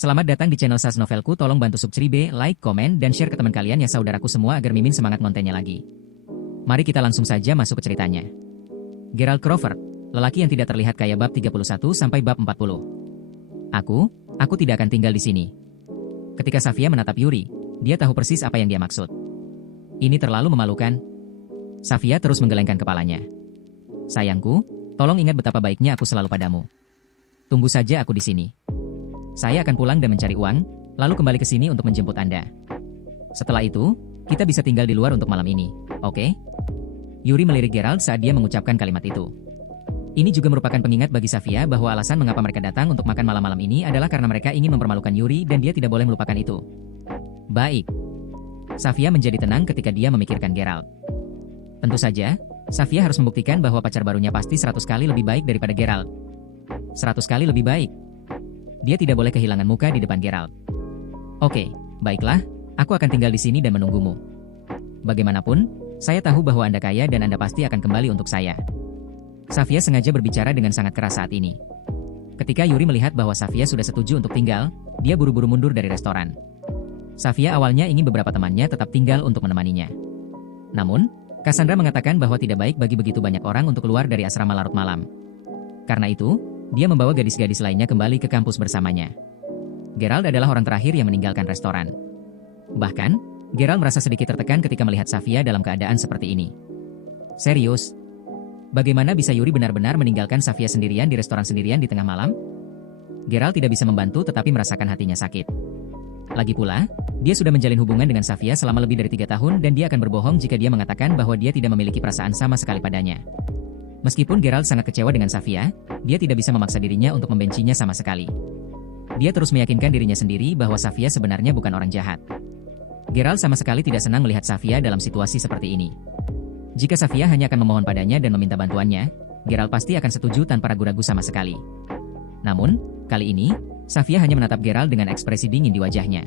Selamat datang di channel Sas Novelku. Tolong bantu subscribe, like, komen, dan share ke teman kalian ya saudaraku semua agar Mimin semangat kontennya lagi. Mari kita langsung saja masuk ke ceritanya. Geralt Crawford, lelaki yang tidak terlihat kaya bab 31 sampai bab 40. Aku tidak akan tinggal di sini. Ketika Safia menatap Yuri, dia tahu persis apa yang dia maksud. Ini terlalu memalukan. Safia terus menggelengkan kepalanya. Sayangku, tolong ingat betapa baiknya aku selalu padamu. Tunggu saja aku di sini. Saya akan pulang dan mencari uang, lalu kembali ke sini untuk menjemput Anda. Setelah itu, kita bisa tinggal di luar untuk malam ini, oke? Yuri melirik Geralt saat dia mengucapkan kalimat itu. Ini juga merupakan pengingat bagi Safia bahwa alasan mengapa mereka datang untuk makan malam-malam ini adalah karena mereka ingin mempermalukan Yuri dan dia tidak boleh melupakan itu. Baik. Safia menjadi tenang ketika dia memikirkan Geralt. Tentu saja, Safia harus membuktikan bahwa pacar barunya pasti 100 kali lebih baik daripada Geralt. 100 kali lebih baik. Dia tidak boleh kehilangan muka di depan Geralt. Oke, baiklah, aku akan tinggal di sini dan menunggumu. Bagaimanapun, saya tahu bahwa Anda kaya dan Anda pasti akan kembali untuk saya. Safia sengaja berbicara dengan sangat keras saat ini. Ketika Yuri melihat bahwa Safia sudah setuju untuk tinggal, dia buru-buru mundur dari restoran. Safia awalnya ingin beberapa temannya tetap tinggal untuk menemaninya. Namun, Cassandra mengatakan bahwa tidak baik bagi begitu banyak orang untuk keluar dari asrama larut malam. Karena itu, dia membawa gadis-gadis lainnya kembali ke kampus bersamanya. Geralt adalah orang terakhir yang meninggalkan restoran. Bahkan, Geralt merasa sedikit tertekan ketika melihat Safia dalam keadaan seperti ini. Serius? Bagaimana bisa Yuri benar-benar meninggalkan Safia sendirian di restoran sendirian di tengah malam? Geralt tidak bisa membantu tetapi merasakan hatinya sakit. Lagi pula, dia sudah menjalin hubungan dengan Safia selama lebih dari 3 tahun dan dia akan berbohong jika dia mengatakan bahwa dia tidak memiliki perasaan sama sekali padanya. Meskipun Geralt sangat kecewa dengan Safia, dia tidak bisa memaksa dirinya untuk membencinya sama sekali. Dia terus meyakinkan dirinya sendiri bahwa Safia sebenarnya bukan orang jahat. Geralt sama sekali tidak senang melihat Safia dalam situasi seperti ini. Jika Safia hanya akan memohon padanya dan meminta bantuannya, Geralt pasti akan setuju tanpa ragu-ragu sama sekali. Namun, kali ini, Safia hanya menatap Geralt dengan ekspresi dingin di wajahnya.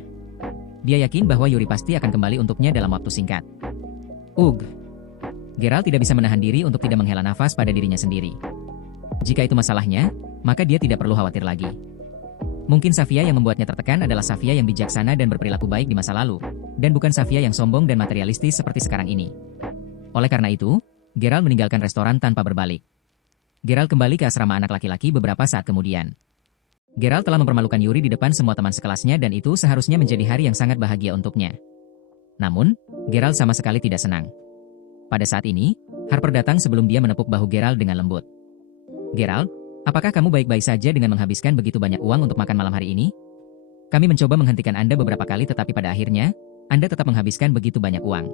Dia yakin bahwa Yuri pasti akan kembali untuknya dalam waktu singkat. Geralt tidak bisa menahan diri untuk tidak menghela nafas pada dirinya sendiri. Jika itu masalahnya, maka dia tidak perlu khawatir lagi. Mungkin Safia yang membuatnya tertekan adalah Safia yang bijaksana dan berperilaku baik di masa lalu, dan bukan Safia yang sombong dan materialistis seperti sekarang ini. Oleh karena itu, Geralt meninggalkan restoran tanpa berbalik. Geralt kembali ke asrama anak laki-laki beberapa saat kemudian. Geralt telah mempermalukan Yuri di depan semua teman sekelasnya dan itu seharusnya menjadi hari yang sangat bahagia untuknya. Namun, Geralt sama sekali tidak senang. Pada saat ini, Harper datang sebelum dia menepuk bahu Geralt dengan lembut. Geralt, apakah kamu baik-baik saja dengan menghabiskan begitu banyak uang untuk makan malam hari ini? Kami mencoba menghentikan Anda beberapa kali tetapi pada akhirnya, Anda tetap menghabiskan begitu banyak uang.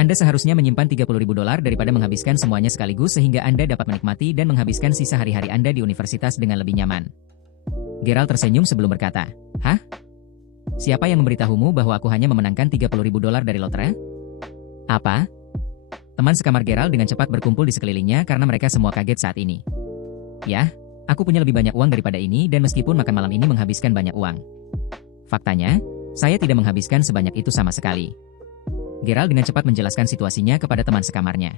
Anda seharusnya menyimpan $30.000 daripada menghabiskan semuanya sekaligus sehingga Anda dapat menikmati dan menghabiskan sisa hari-hari Anda di universitas dengan lebih nyaman. Geralt tersenyum sebelum berkata, "Hah? Siapa yang memberitahumu bahwa aku hanya memenangkan $30.000 dari lotre?" Apa? Teman sekamar Geralt dengan cepat berkumpul di sekelilingnya karena mereka semua kaget saat ini. "Yah, aku punya lebih banyak uang daripada ini dan meskipun makan malam ini menghabiskan banyak uang. Faktanya, saya tidak menghabiskan sebanyak itu sama sekali." Geralt dengan cepat menjelaskan situasinya kepada teman sekamarnya.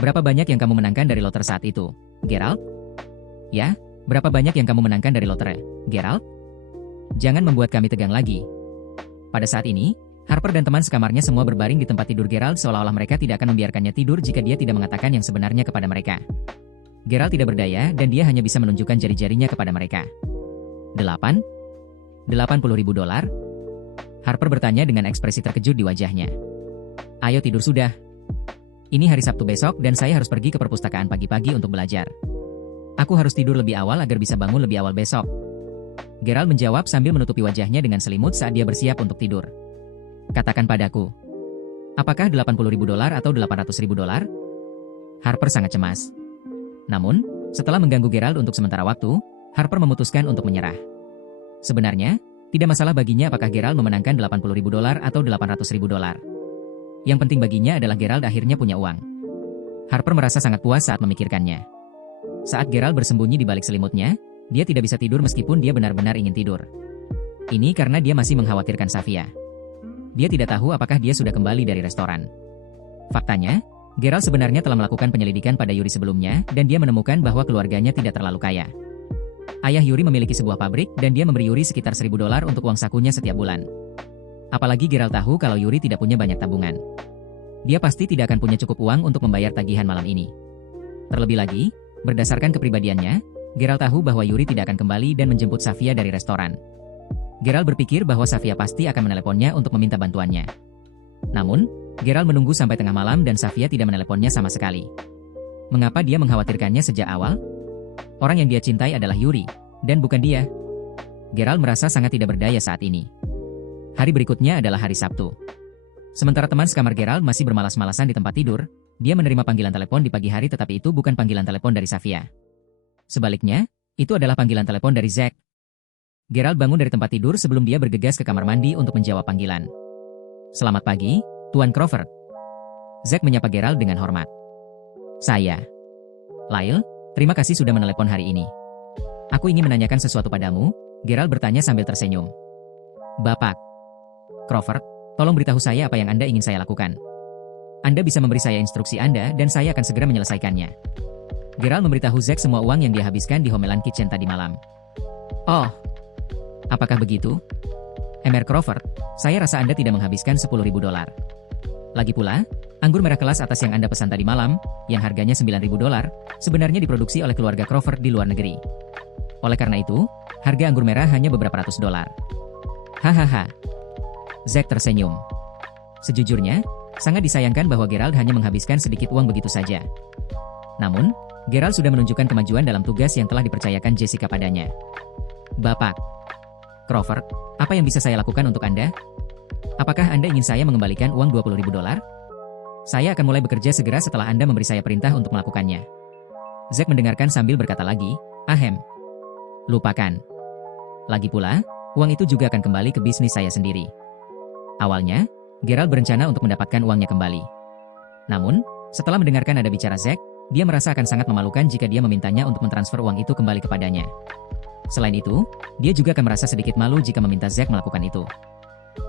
"Berapa banyak yang kamu menangkan dari lotre saat itu, Geralt?" "Ya, berapa banyak yang kamu menangkan dari lotre, Geralt? Jangan membuat kami tegang lagi." Pada saat ini, Harper dan teman sekamarnya semua berbaring di tempat tidur Geralt seolah-olah mereka tidak akan membiarkannya tidur jika dia tidak mengatakan yang sebenarnya kepada mereka. Geralt tidak berdaya dan dia hanya bisa menunjukkan jari-jarinya kepada mereka. $80.000? Harper bertanya dengan ekspresi terkejut di wajahnya. "Ayo tidur sudah. Ini hari Sabtu besok dan saya harus pergi ke perpustakaan pagi-pagi untuk belajar. Aku harus tidur lebih awal agar bisa bangun lebih awal besok." Geralt menjawab sambil menutupi wajahnya dengan selimut saat dia bersiap untuk tidur. "Katakan padaku, apakah $80.000 atau $800.000? Harper sangat cemas. Namun, setelah mengganggu Geralt untuk sementara waktu, Harper memutuskan untuk menyerah. Sebenarnya, tidak masalah baginya apakah Geralt memenangkan $80.000 atau $800.000. Yang penting baginya adalah Geralt akhirnya punya uang. Harper merasa sangat puas saat memikirkannya. Saat Geralt bersembunyi di balik selimutnya, dia tidak bisa tidur meskipun dia benar-benar ingin tidur. Ini karena dia masih mengkhawatirkan Safia. Dia tidak tahu apakah dia sudah kembali dari restoran. Faktanya, Geralt sebenarnya telah melakukan penyelidikan pada Yuri sebelumnya dan dia menemukan bahwa keluarganya tidak terlalu kaya. Ayah Yuri memiliki sebuah pabrik dan dia memberi Yuri sekitar $1.000 untuk uang sakunya setiap bulan. Apalagi Gerald tahu kalau Yuri tidak punya banyak tabungan. Dia pasti tidak akan punya cukup uang untuk membayar tagihan malam ini. Terlebih lagi, berdasarkan kepribadiannya, Gerald tahu bahwa Yuri tidak akan kembali dan menjemput Safia dari restoran. Gerald berpikir bahwa Safia pasti akan meneleponnya untuk meminta bantuannya. Namun, Gerald menunggu sampai tengah malam dan Safia tidak meneleponnya sama sekali. Mengapa dia mengkhawatirkannya sejak awal? Orang yang dia cintai adalah Yuri, dan bukan dia. Gerald merasa sangat tidak berdaya saat ini. Hari berikutnya adalah hari Sabtu. Sementara teman sekamar Gerald masih bermalas-malasan di tempat tidur, dia menerima panggilan telepon di pagi hari tetapi itu bukan panggilan telepon dari Safia. Sebaliknya, itu adalah panggilan telepon dari Zack. Gerald bangun dari tempat tidur sebelum dia bergegas ke kamar mandi untuk menjawab panggilan. Selamat pagi, Tuan Crawford. Zack menyapa Gerald dengan hormat. Saya. Lyle, terima kasih sudah menelepon hari ini. Aku ingin menanyakan sesuatu padamu, Gerald bertanya sambil tersenyum. Bapak. Crawford, tolong beritahu saya apa yang Anda ingin saya lakukan. Anda bisa memberi saya instruksi Anda dan saya akan segera menyelesaikannya. Gerald memberitahu Zack semua uang yang dia habiskan di Homeland Kitchen tadi malam. Oh, apakah begitu? Mr. Crawford, saya rasa Anda tidak menghabiskan $10.000. Lagi pula, anggur merah kelas atas yang Anda pesan tadi malam, yang harganya $9.000, sebenarnya diproduksi oleh keluarga Crawford di luar negeri. Oleh karena itu, harga anggur merah hanya beberapa ratus dolar. Hahaha. Zack tersenyum. Sejujurnya, sangat disayangkan bahwa Gerald hanya menghabiskan sedikit uang begitu saja. Namun, Gerald sudah menunjukkan kemajuan dalam tugas yang telah dipercayakan Jessica padanya. Bapak. Crawford, apa yang bisa saya lakukan untuk Anda? Apakah Anda ingin saya mengembalikan uang $20.000? Saya akan mulai bekerja segera setelah Anda memberi saya perintah untuk melakukannya. Zack mendengarkan sambil berkata lagi, ahem. Lupakan. Lagi pula, uang itu juga akan kembali ke bisnis saya sendiri. Awalnya, Gerald berencana untuk mendapatkan uangnya kembali. Namun, setelah mendengarkan nada bicara Zack, dia merasa akan sangat memalukan jika dia memintanya untuk mentransfer uang itu kembali kepadanya. Selain itu, dia juga akan merasa sedikit malu jika meminta Zack melakukan itu.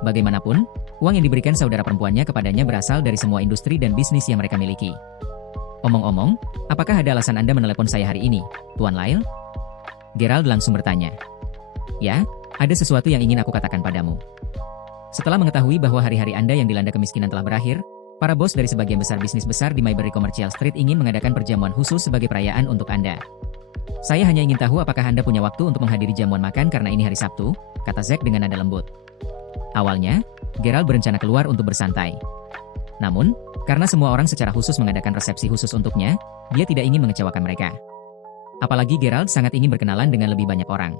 Bagaimanapun, uang yang diberikan saudara perempuannya kepadanya berasal dari semua industri dan bisnis yang mereka miliki. Omong-omong, apakah ada alasan Anda menelepon saya hari ini, Tuan Lyle? Gerald langsung bertanya. Ya, ada sesuatu yang ingin aku katakan padamu. Setelah mengetahui bahwa hari-hari Anda yang dilanda kemiskinan telah berakhir, para bos dari sebagian besar bisnis besar di Mayberry Commercial Street ingin mengadakan perjamuan khusus sebagai perayaan untuk Anda. Saya hanya ingin tahu apakah Anda punya waktu untuk menghadiri jamuan makan karena ini hari Sabtu, kata Zack dengan nada lembut. Awalnya, Gerald berencana keluar untuk bersantai. Namun, karena semua orang secara khusus mengadakan resepsi khusus untuknya, dia tidak ingin mengecewakan mereka. Apalagi Gerald sangat ingin berkenalan dengan lebih banyak orang.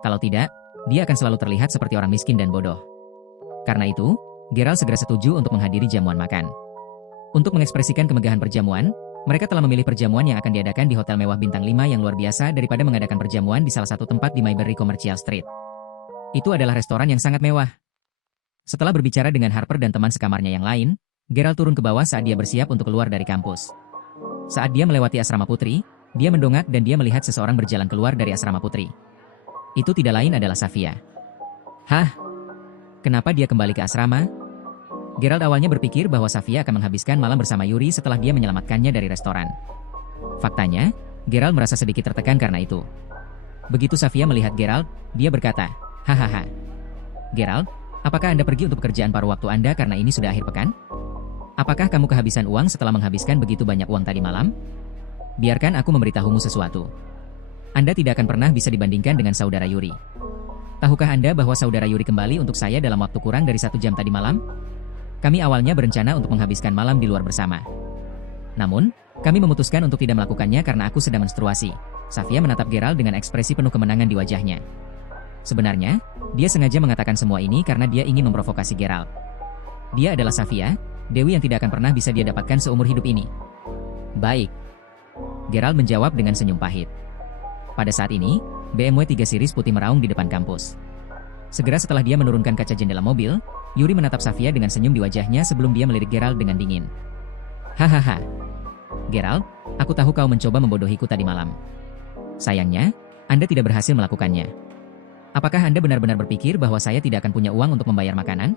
Kalau tidak, dia akan selalu terlihat seperti orang miskin dan bodoh. Karena itu, Gerald segera setuju untuk menghadiri jamuan makan. Untuk mengekspresikan kemegahan perjamuan, mereka telah memilih perjamuan yang akan diadakan di hotel mewah bintang 5 yang luar biasa daripada mengadakan perjamuan di salah satu tempat di Mayberry Commercial Street. Itu adalah restoran yang sangat mewah. Setelah berbicara dengan Harper dan teman sekamarnya yang lain, Gerald turun ke bawah saat dia bersiap untuk keluar dari kampus. Saat dia melewati asrama putri, dia mendongak dan dia melihat seseorang berjalan keluar dari asrama putri. Itu tidak lain adalah Safia. Hah? Kenapa dia kembali ke asrama? Gerald awalnya berpikir bahwa Safia akan menghabiskan malam bersama Yuri setelah dia menyelamatkannya dari restoran. Faktanya, Gerald merasa sedikit tertekan karena itu. Begitu Safia melihat Gerald, dia berkata, hahaha. Gerald, apakah Anda pergi untuk pekerjaan paruh waktu Anda karena ini sudah akhir pekan? Apakah kamu kehabisan uang setelah menghabiskan begitu banyak uang tadi malam? Biarkan aku memberitahumu sesuatu. Anda tidak akan pernah bisa dibandingkan dengan saudara Yuri. Tahukah Anda bahwa saudara Yuri kembali untuk saya dalam waktu kurang dari 1 jam tadi malam? Kami awalnya berencana untuk menghabiskan malam di luar bersama. Namun, kami memutuskan untuk tidak melakukannya karena aku sedang menstruasi. Safia menatap Gerald dengan ekspresi penuh kemenangan di wajahnya. Sebenarnya, dia sengaja mengatakan semua ini karena dia ingin memprovokasi Gerald. Dia adalah Safia, dewi yang tidak akan pernah bisa dia dapatkan seumur hidup ini. Baik. Gerald menjawab dengan senyum pahit. Pada saat ini, BMW 3 Series putih meraung di depan kampus. Segera setelah dia menurunkan kaca jendela mobil, Yuri menatap Safia dengan senyum di wajahnya sebelum dia melirik Gerald dengan dingin. Hahaha. Gerald, aku tahu kau mencoba membodohiku tadi malam. Sayangnya, Anda tidak berhasil melakukannya. Apakah Anda benar-benar berpikir bahwa saya tidak akan punya uang untuk membayar makanan?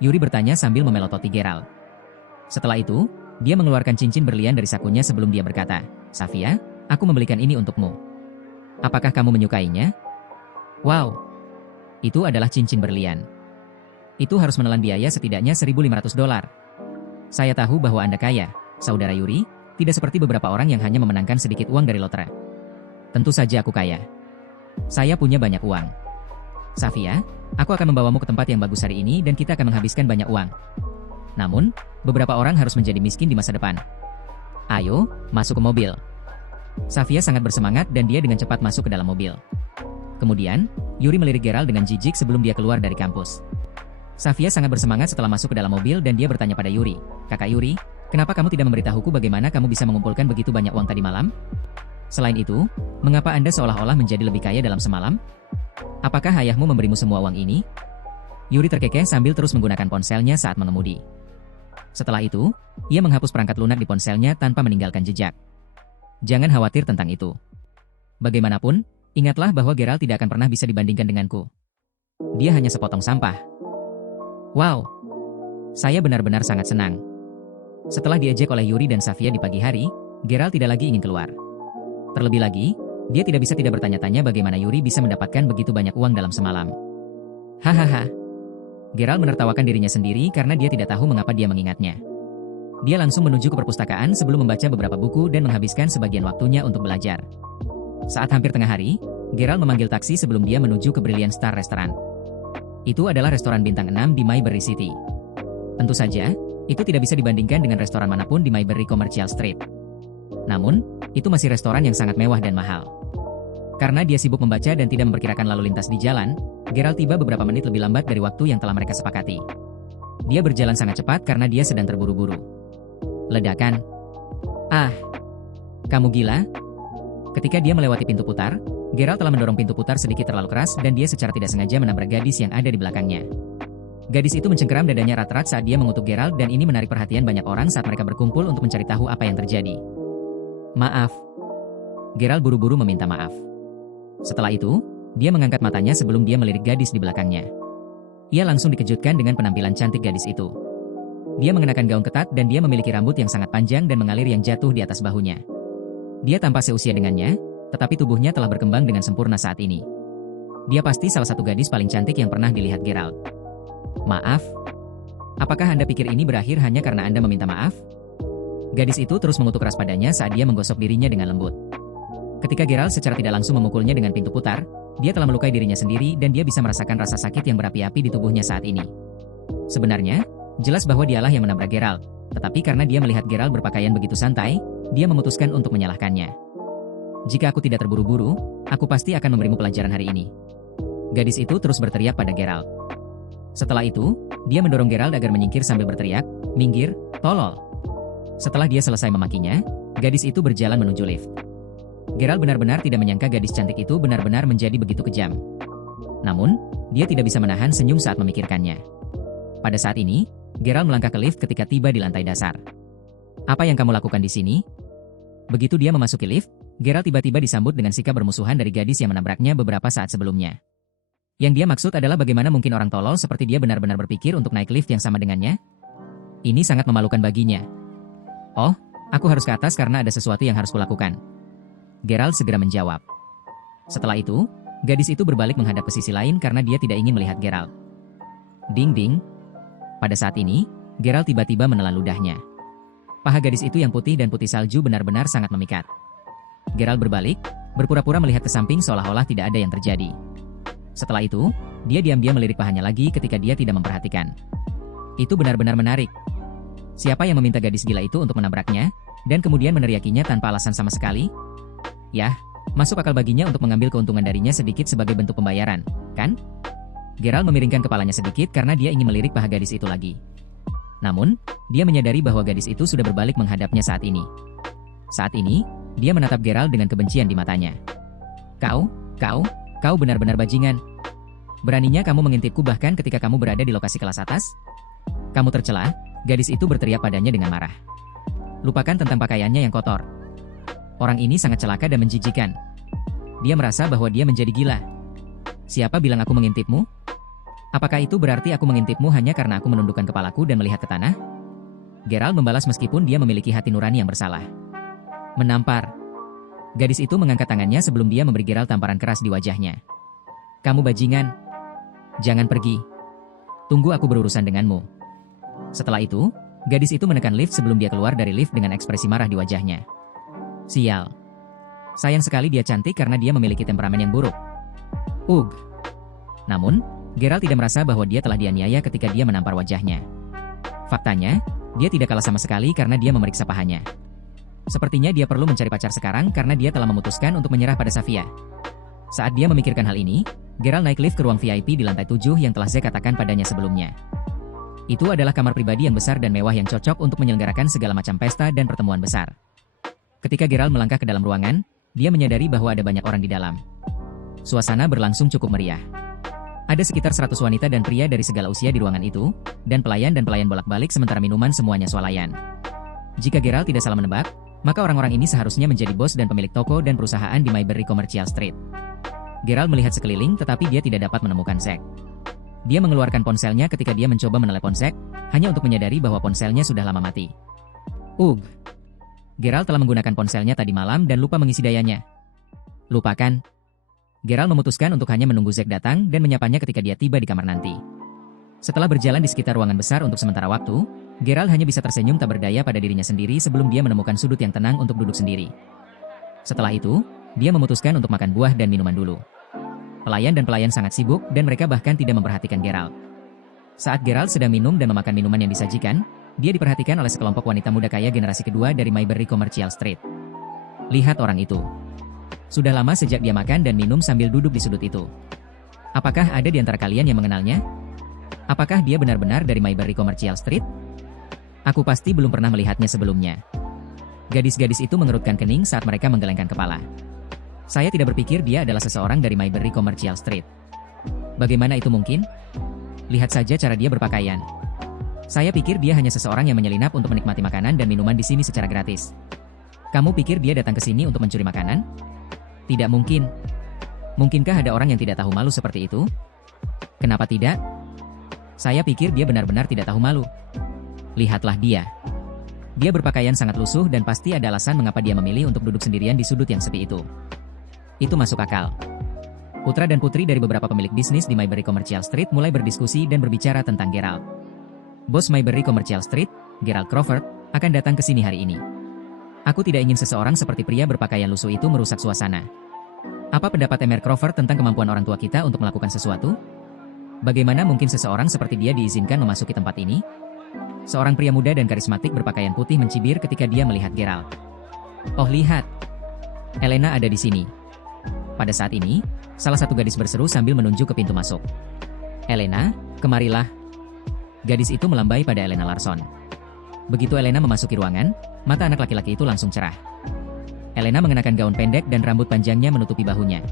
Yuri bertanya sambil memelototi Gerald. Setelah itu, dia mengeluarkan cincin berlian dari sakunya sebelum dia berkata, Safia, aku membelikan ini untukmu. Apakah kamu menyukainya? Wow, itu adalah cincin berlian. Itu harus menelan biaya setidaknya $1.500. Saya tahu bahwa Anda kaya, Saudara Yuri, tidak seperti beberapa orang yang hanya memenangkan sedikit uang dari lotre. Tentu saja aku kaya. Saya punya banyak uang. Safia, aku akan membawamu ke tempat yang bagus hari ini dan kita akan menghabiskan banyak uang. Namun, beberapa orang harus menjadi miskin di masa depan. Ayo, masuk ke mobil. Safia sangat bersemangat dan dia dengan cepat masuk ke dalam mobil. Kemudian, Yuri melirik Gerald dengan jijik sebelum dia keluar dari kampus. Safia sangat bersemangat setelah masuk ke dalam mobil dan dia bertanya pada Yuri, "Kakak Yuri, kenapa kamu tidak memberitahuku bagaimana kamu bisa mengumpulkan begitu banyak uang tadi malam? Selain itu, mengapa Anda seolah-olah menjadi lebih kaya dalam semalam? Apakah ayahmu memberimu semua uang ini?" Yuri terkekeh sambil terus menggunakan ponselnya saat mengemudi. Setelah itu, ia menghapus perangkat lunak di ponselnya tanpa meninggalkan jejak. Jangan khawatir tentang itu. Bagaimanapun, ingatlah bahwa Gerald tidak akan pernah bisa dibandingkan denganku. Dia hanya sepotong sampah. Wow, saya benar-benar sangat senang. Setelah diejek oleh Yuri dan Safia di pagi hari, Gerald tidak lagi ingin keluar. Terlebih lagi, dia tidak bisa tidak bertanya-tanya bagaimana Yuri bisa mendapatkan begitu banyak uang dalam semalam. Hahaha. Gerald menertawakan dirinya sendiri karena dia tidak tahu mengapa dia mengingatnya. Dia langsung menuju ke perpustakaan sebelum membaca beberapa buku dan menghabiskan sebagian waktunya untuk belajar. Saat hampir tengah hari, Gerald memanggil taksi sebelum dia menuju ke Brilliant Star Restaurant. Itu adalah restoran bintang 6 di Mayberry City. Tentu saja, itu tidak bisa dibandingkan dengan restoran manapun di Mayberry Commercial Street. Namun, itu masih restoran yang sangat mewah dan mahal. Karena dia sibuk membaca dan tidak memperkirakan lalu lintas di jalan, Gerald tiba beberapa menit lebih lambat dari waktu yang telah mereka sepakati. Dia berjalan sangat cepat karena dia sedang terburu-buru. Ledakan. Ah, kamu gila? Ketika dia melewati pintu putar, Gerald telah mendorong pintu putar sedikit terlalu keras dan dia secara tidak sengaja menabrak gadis yang ada di belakangnya. Gadis itu mencengkeram dadanya erat-erat saat dia mengutuk Gerald dan ini menarik perhatian banyak orang saat mereka berkumpul untuk mencari tahu apa yang terjadi. Maaf. Gerald buru-buru meminta maaf. Setelah itu, dia mengangkat matanya sebelum dia melirik gadis di belakangnya. Ia langsung dikejutkan dengan penampilan cantik gadis itu. Dia mengenakan gaun ketat dan dia memiliki rambut yang sangat panjang dan mengalir yang jatuh di atas bahunya. Dia tampak seusia dengannya, tetapi tubuhnya telah berkembang dengan sempurna saat ini. Dia pasti salah satu gadis paling cantik yang pernah dilihat Gerald. Maaf? Apakah Anda pikir ini berakhir hanya karena Anda meminta maaf? Gadis itu terus mengutuk keras padanya saat dia menggosok dirinya dengan lembut. Ketika Gerald secara tidak langsung memukulnya dengan pintu putar, dia telah melukai dirinya sendiri dan dia bisa merasakan rasa sakit yang berapi-api di tubuhnya saat ini. Sebenarnya, jelas bahwa dialah yang menabrak Gerald, tetapi karena dia melihat Gerald berpakaian begitu santai, dia memutuskan untuk menyalahkannya. Jika aku tidak terburu-buru, aku pasti akan memberimu pelajaran hari ini. Gadis itu terus berteriak pada Gerald. Setelah itu, dia mendorong Gerald agar menyingkir sambil berteriak, "Minggir, tolol." Setelah dia selesai memakinya, gadis itu berjalan menuju lift. Gerald benar-benar tidak menyangka gadis cantik itu benar-benar menjadi begitu kejam. Namun, dia tidak bisa menahan senyum saat memikirkannya. Pada saat ini, Gerald melangkah ke lift ketika tiba di lantai dasar. "Apa yang kamu lakukan di sini?" Begitu dia memasuki lift, Gerald tiba-tiba disambut dengan sikap bermusuhan dari gadis yang menabraknya beberapa saat sebelumnya. Yang dia maksud adalah bagaimana mungkin orang tolol seperti dia benar-benar berpikir untuk naik lift yang sama dengannya? Ini sangat memalukan baginya. "Oh, aku harus ke atas karena ada sesuatu yang harus kulakukan." Gerald segera menjawab. Setelah itu, gadis itu berbalik menghadap ke sisi lain karena dia tidak ingin melihat Gerald. Ding-ding. Pada saat ini, Gerald tiba-tiba menelan ludahnya. Paha gadis itu yang putih dan putih salju benar-benar sangat memikat. Gerald berbalik, berpura-pura melihat ke samping seolah-olah tidak ada yang terjadi. Setelah itu, dia diam-diam melirik pahanya lagi ketika dia tidak memperhatikan. Itu benar-benar menarik. Siapa yang meminta gadis gila itu untuk menabraknya, dan kemudian meneriakinya tanpa alasan sama sekali? Yah, masuk akal baginya untuk mengambil keuntungan darinya sedikit sebagai bentuk pembayaran, kan? Gerald memiringkan kepalanya sedikit karena dia ingin melirik paha gadis itu lagi. Namun, dia menyadari bahwa gadis itu sudah berbalik menghadapnya saat ini. Saat ini, dia menatap Gerald dengan kebencian di matanya. Kau benar-benar bajingan. Beraninya kamu mengintipku bahkan ketika kamu berada di lokasi kelas atas? Kamu tercela, gadis itu berteriak padanya dengan marah. Lupakan tentang pakaiannya yang kotor. Orang ini sangat celaka dan menjijikan. Dia merasa bahwa dia menjadi gila. Siapa bilang aku mengintipmu? Apakah itu berarti aku mengintipmu hanya karena aku menundukkan kepalaku dan melihat ke tanah? Gerald membalas meskipun dia memiliki hati nurani yang bersalah. Menampar. Gadis itu mengangkat tangannya sebelum dia memberi Geralt tamparan keras di wajahnya. Kamu bajingan. Jangan pergi. Tunggu aku berurusan denganmu. Setelah itu, gadis itu menekan lift sebelum dia keluar dari lift dengan ekspresi marah di wajahnya. Sial. Sayang sekali dia cantik karena dia memiliki temperamen yang buruk. Ugh. Namun, Geralt tidak merasa bahwa dia telah dianiaya ketika dia menampar wajahnya. Faktanya, dia tidak kalah sama sekali karena dia memeriksa pahanya. Sepertinya dia perlu mencari pacar sekarang karena dia telah memutuskan untuk menyerah pada Safia. Saat dia memikirkan hal ini, Geralt naik lift ke ruang VIP di lantai 7 yang telah Zack katakan padanya sebelumnya. Itu adalah kamar pribadi yang besar dan mewah yang cocok untuk menyelenggarakan segala macam pesta dan pertemuan besar. Ketika Geralt melangkah ke dalam ruangan, dia menyadari bahwa ada banyak orang di dalam. Suasana berlangsung cukup meriah. Ada sekitar 100 wanita dan pria dari segala usia di ruangan itu, dan pelayan bolak-balik sementara minuman semuanya swalayan. Jika Geralt tidak salah menebak, maka orang-orang ini seharusnya menjadi bos dan pemilik toko dan perusahaan di Mayberry Commercial Street. Geralt melihat sekeliling tetapi dia tidak dapat menemukan Zack. Dia mengeluarkan ponselnya ketika dia mencoba menelepon Zack, hanya untuk menyadari bahwa ponselnya sudah lama mati. Ugh. Geralt telah menggunakan ponselnya tadi malam dan lupa mengisi dayanya. Lupakan. Geralt memutuskan untuk hanya menunggu Zack datang dan menyapanya ketika dia tiba di kamar nanti. Setelah berjalan di sekitar ruangan besar untuk sementara waktu, Geralt hanya bisa tersenyum tak berdaya pada dirinya sendiri sebelum dia menemukan sudut yang tenang untuk duduk sendiri. Setelah itu, dia memutuskan untuk makan buah dan minuman dulu. Pelayan sangat sibuk dan mereka bahkan tidak memperhatikan Geralt. Saat Geralt sedang minum dan memakan minuman yang disajikan, dia diperhatikan oleh sekelompok wanita muda kaya generasi kedua dari Mayberry Commercial Street. Lihat orang itu. Sudah lama sejak dia makan dan minum sambil duduk di sudut itu. Apakah ada di antara kalian yang mengenalnya? Apakah dia benar-benar dari Mayberry Commercial Street? Aku pasti belum pernah melihatnya sebelumnya. Gadis-gadis itu mengerutkan kening saat mereka menggelengkan kepala. Saya tidak berpikir dia adalah seseorang dari Mayberry Commercial Street. Bagaimana itu mungkin? Lihat saja cara dia berpakaian. Saya pikir dia hanya seseorang yang menyelinap untuk menikmati makanan dan minuman di sini secara gratis. Kamu pikir dia datang ke sini untuk mencuri makanan? Tidak mungkin. Mungkinkah ada orang yang tidak tahu malu seperti itu? Kenapa tidak? Saya pikir dia benar-benar tidak tahu malu. Lihatlah dia. Dia berpakaian sangat lusuh dan pasti ada alasan mengapa dia memilih untuk duduk sendirian di sudut yang sepi itu. Itu masuk akal. Putra dan putri dari beberapa pemilik bisnis di Mayberry Commercial Street mulai berdiskusi dan berbicara tentang Geralt. Bos Mayberry Commercial Street, Geralt Crawford, akan datang ke sini hari ini. Aku tidak ingin seseorang seperti pria berpakaian lusuh itu merusak suasana. Apa pendapat Emer Crawford tentang kemampuan orang tua kita untuk melakukan sesuatu? Bagaimana mungkin seseorang seperti dia diizinkan memasuki tempat ini? Seorang pria muda dan karismatik berpakaian putih mencibir ketika dia melihat Geralt. Oh lihat, Elena ada di sini. Pada saat ini, salah satu gadis berseru sambil menunjuk ke pintu masuk. Elena, kemarilah. Gadis itu melambai pada Elena Larson. Begitu Elena memasuki ruangan, mata anak laki-laki itu langsung cerah. Elena mengenakan gaun pendek dan rambut panjangnya menutupi bahunya.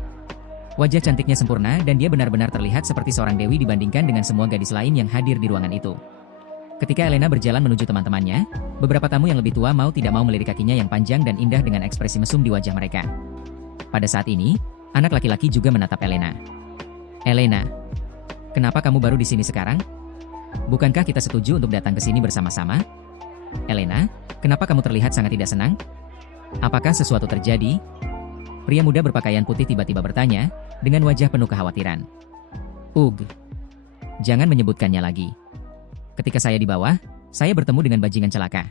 Wajah cantiknya sempurna dan dia benar-benar terlihat seperti seorang dewi dibandingkan dengan semua gadis lain yang hadir di ruangan itu. Ketika Elena berjalan menuju teman-temannya, beberapa tamu yang lebih tua mau tidak mau melirik kakinya yang panjang dan indah dengan ekspresi mesum di wajah mereka. Pada saat ini, anak laki-laki juga menatap Elena. Elena, kenapa kamu baru di sini sekarang? Bukankah kita setuju untuk datang ke sini bersama-sama? Elena, kenapa kamu terlihat sangat tidak senang? Apakah sesuatu terjadi? Pria muda berpakaian putih tiba-tiba bertanya, dengan wajah penuh kekhawatiran. Ugh. Jangan menyebutkannya lagi. Ketika saya di bawah, saya bertemu dengan bajingan celaka.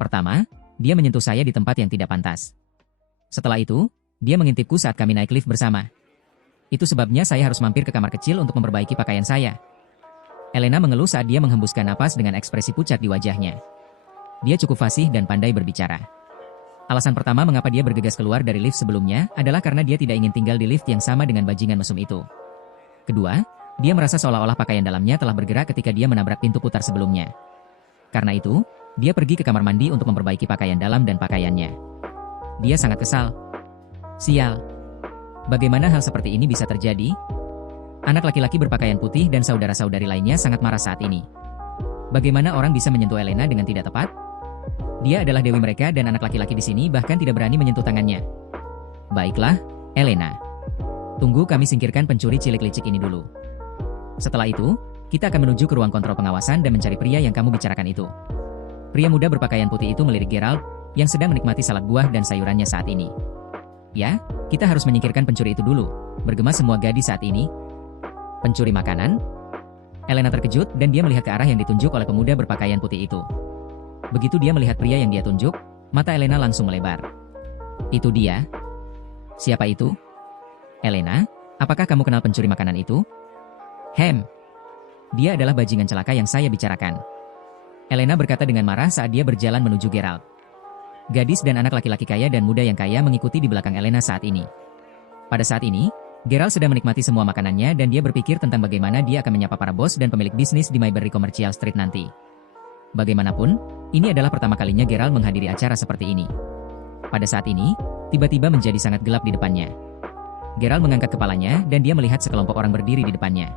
Pertama, dia menyentuh saya di tempat yang tidak pantas. Setelah itu, dia mengintipku saat kami naik lift bersama. Itu sebabnya saya harus mampir ke kamar kecil untuk memperbaiki pakaian saya. Elena mengeluh saat dia menghembuskan napas dengan ekspresi pucat di wajahnya. Dia cukup fasih dan pandai berbicara. Alasan pertama mengapa dia bergegas keluar dari lift sebelumnya adalah karena dia tidak ingin tinggal di lift yang sama dengan bajingan mesum itu. Kedua, dia merasa seolah-olah pakaian dalamnya telah bergerak ketika dia menabrak pintu putar sebelumnya. Karena itu, dia pergi ke kamar mandi untuk memperbaiki pakaian dalam dan pakaiannya. Dia sangat kesal. Sial. Bagaimana hal seperti ini bisa terjadi? Anak laki-laki berpakaian putih dan saudara-saudari lainnya sangat marah saat ini. Bagaimana orang bisa menyentuh Elena dengan tidak tepat? Dia adalah dewi mereka dan anak laki-laki di sini bahkan tidak berani menyentuh tangannya. Baiklah, Elena. Tunggu kami singkirkan pencuri cilik licik ini dulu. Setelah itu, kita akan menuju ke ruang kontrol pengawasan dan mencari pria yang kamu bicarakan itu. Pria muda berpakaian putih itu melirik Geralt, yang sedang menikmati salad buah dan sayurannya saat ini. Ya, kita harus menyingkirkan pencuri itu dulu, bergema semua gadis saat ini. Pencuri makanan? Elena terkejut dan dia melihat ke arah yang ditunjuk oleh pemuda berpakaian putih itu. Begitu dia melihat pria yang dia tunjuk, mata Elena langsung melebar. Itu dia? Siapa itu? Elena, apakah kamu kenal pencuri makanan itu? Dia adalah bajingan celaka yang saya bicarakan. Elena berkata dengan marah saat dia berjalan menuju Geralt. Gadis dan anak laki-laki kaya dan muda yang kaya mengikuti di belakang Elena saat ini. Pada saat ini, Geralt sedang menikmati semua makanannya dan dia berpikir tentang bagaimana dia akan menyapa para bos dan pemilik bisnis di Mayberry Commercial Street nanti. Bagaimanapun, ini adalah pertama kalinya Geralt menghadiri acara seperti ini. Pada saat ini, tiba-tiba menjadi sangat gelap di depannya. Geralt mengangkat kepalanya dan dia melihat sekelompok orang berdiri di depannya.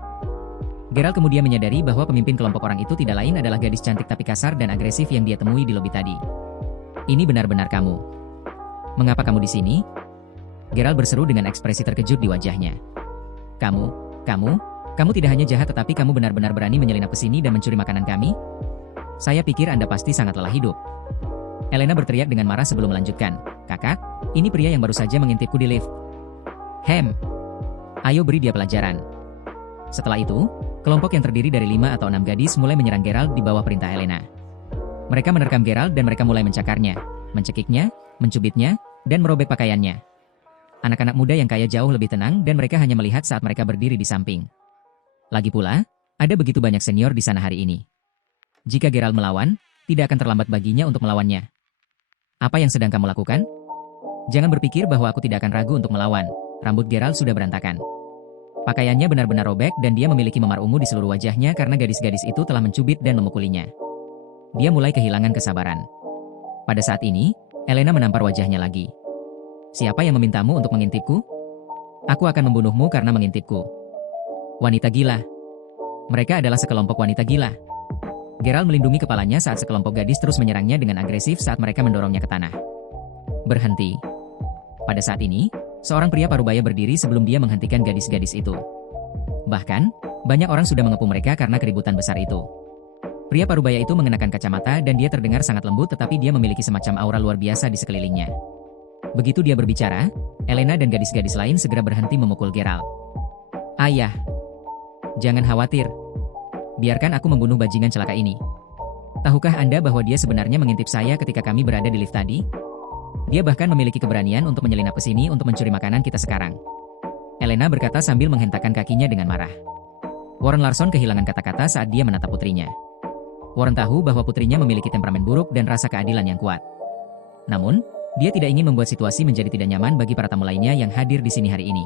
Geralt kemudian menyadari bahwa pemimpin kelompok orang itu tidak lain adalah gadis cantik tapi kasar dan agresif yang dia temui di lobi tadi. Ini benar-benar kamu. Mengapa kamu di sini? Geralt berseru dengan ekspresi terkejut di wajahnya. Kamu tidak hanya jahat tetapi kamu benar-benar berani menyelinap ke sini dan mencuri makanan kami? Saya pikir Anda pasti sangat lelah hidup. Elena berteriak dengan marah sebelum melanjutkan. Kakak, ini pria yang baru saja mengintipku di lift. Ayo beri dia pelajaran. Setelah itu, kelompok yang terdiri dari 5 atau 6 gadis mulai menyerang Geralt di bawah perintah Elena. Mereka menerkam Geralt dan mereka mulai mencakarnya, mencekiknya, mencubitnya, dan merobek pakaiannya. Anak-anak muda yang kaya jauh lebih tenang dan mereka hanya melihat saat mereka berdiri di samping. Lagi pula, ada begitu banyak senior di sana hari ini. Jika Geralt melawan, tidak akan terlambat baginya untuk melawannya. Apa yang sedang kamu lakukan? Jangan berpikir bahwa aku tidak akan ragu untuk melawan. Rambut Geralt sudah berantakan. Pakaiannya benar-benar robek dan dia memiliki memar ungu di seluruh wajahnya karena gadis-gadis itu telah mencubit dan memukulinya. Dia mulai kehilangan kesabaran. Pada saat ini, Elena menampar wajahnya lagi. Siapa yang memintamu untuk mengintipku? Aku akan membunuhmu karena mengintipku. Wanita gila. Mereka adalah sekelompok wanita gila. Geralt melindungi kepalanya saat sekelompok gadis terus menyerangnya dengan agresif saat mereka mendorongnya ke tanah. Berhenti. Pada saat ini, seorang pria parubaya berdiri sebelum dia menghentikan gadis-gadis itu. Bahkan, banyak orang sudah mengepung mereka karena keributan besar itu. Pria parubaya itu mengenakan kacamata dan dia terdengar sangat lembut tetapi dia memiliki semacam aura luar biasa di sekelilingnya. Begitu dia berbicara, Elena dan gadis-gadis lain segera berhenti memukul Geralt. Ayah, jangan khawatir. Biarkan aku membunuh bajingan celaka ini. Tahukah Anda bahwa dia sebenarnya mengintip saya ketika kami berada di lift tadi? Dia bahkan memiliki keberanian untuk menyelinap ke sini untuk mencuri makanan kita sekarang. Elena berkata sambil menghentakkan kakinya dengan marah. Warren Larson kehilangan kata-kata saat dia menatap putrinya. Warren tahu bahwa putrinya memiliki temperamen buruk dan rasa keadilan yang kuat. Namun, dia tidak ingin membuat situasi menjadi tidak nyaman bagi para tamu lainnya yang hadir di sini hari ini.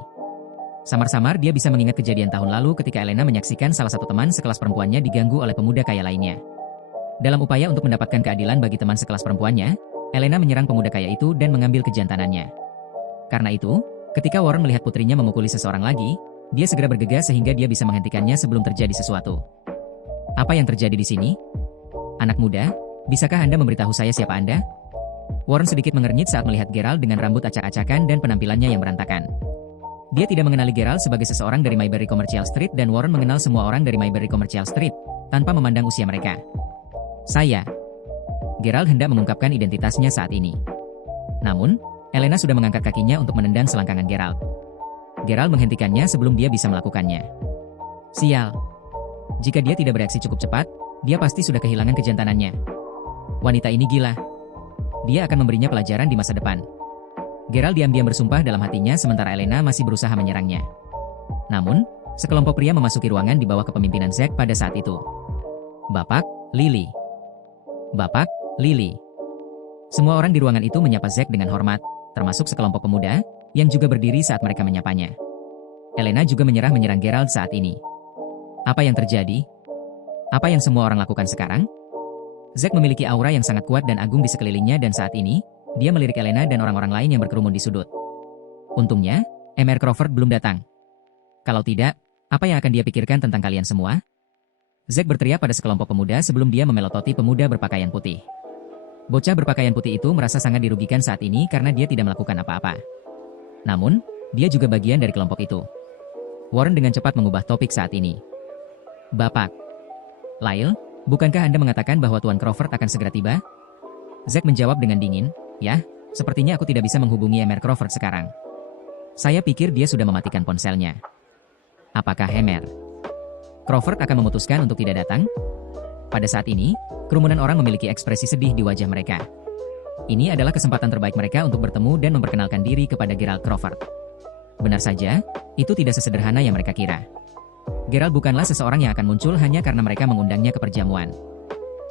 Samar-samar dia bisa mengingat kejadian tahun lalu ketika Elena menyaksikan salah satu teman sekelas perempuannya diganggu oleh pemuda kaya lainnya. Dalam upaya untuk mendapatkan keadilan bagi teman sekelas perempuannya, Elena menyerang pemuda kaya itu dan mengambil kejantanannya. Karena itu, ketika Warren melihat putrinya memukuli seseorang lagi, dia segera bergegas sehingga dia bisa menghentikannya sebelum terjadi sesuatu. Apa yang terjadi di sini? Anak muda, bisakah Anda memberitahu saya siapa Anda? Warren sedikit mengernyit saat melihat Geralt dengan rambut acak-acakan dan penampilannya yang berantakan. Dia tidak mengenali Geralt sebagai seseorang dari Mayberry Commercial Street dan Warren mengenal semua orang dari Mayberry Commercial Street, tanpa memandang usia mereka. Saya. Geralt hendak mengungkapkan identitasnya saat ini. Namun, Elena sudah mengangkat kakinya untuk menendang selangkangan Geralt. Geralt menghentikannya sebelum dia bisa melakukannya. Sial. Jika dia tidak bereaksi cukup cepat, dia pasti sudah kehilangan kejantanannya. Wanita ini gila. Dia akan memberinya pelajaran di masa depan. Geralt diam-diam bersumpah dalam hatinya sementara Elena masih berusaha menyerangnya. Namun, sekelompok pria memasuki ruangan di bawah kepemimpinan Zack pada saat itu. Bapak, Lily. Bapak, Lily. Semua orang di ruangan itu menyapa Zack dengan hormat, termasuk sekelompok pemuda, yang juga berdiri saat mereka menyapanya. Elena juga menyerang Geralt saat ini. Apa yang terjadi? Apa yang semua orang lakukan sekarang? Zack memiliki aura yang sangat kuat dan agung di sekelilingnya dan saat ini, dia melirik Elena dan orang-orang lain yang berkerumun di sudut. Untungnya, Mr. Crawford belum datang. Kalau tidak, apa yang akan dia pikirkan tentang kalian semua? Zack berteriak pada sekelompok pemuda sebelum dia memelototi pemuda berpakaian putih. Bocah berpakaian putih itu merasa sangat dirugikan saat ini karena dia tidak melakukan apa-apa. Namun, dia juga bagian dari kelompok itu. Warren dengan cepat mengubah topik saat ini. Bapak. Lyle, bukankah Anda mengatakan bahwa Tuan Crawford akan segera tiba? Zack menjawab dengan dingin, ya, Sepertinya aku tidak bisa menghubungi Emer Crawford sekarang. Saya pikir dia sudah mematikan ponselnya. Apakah Emer Crawford akan memutuskan untuk tidak datang? Pada saat ini, kerumunan orang memiliki ekspresi sedih di wajah mereka. Ini adalah kesempatan terbaik mereka untuk bertemu dan memperkenalkan diri kepada Gerald Crawford. Benar saja, itu tidak sesederhana yang mereka kira. Gerald bukanlah seseorang yang akan muncul hanya karena mereka mengundangnya ke perjamuan.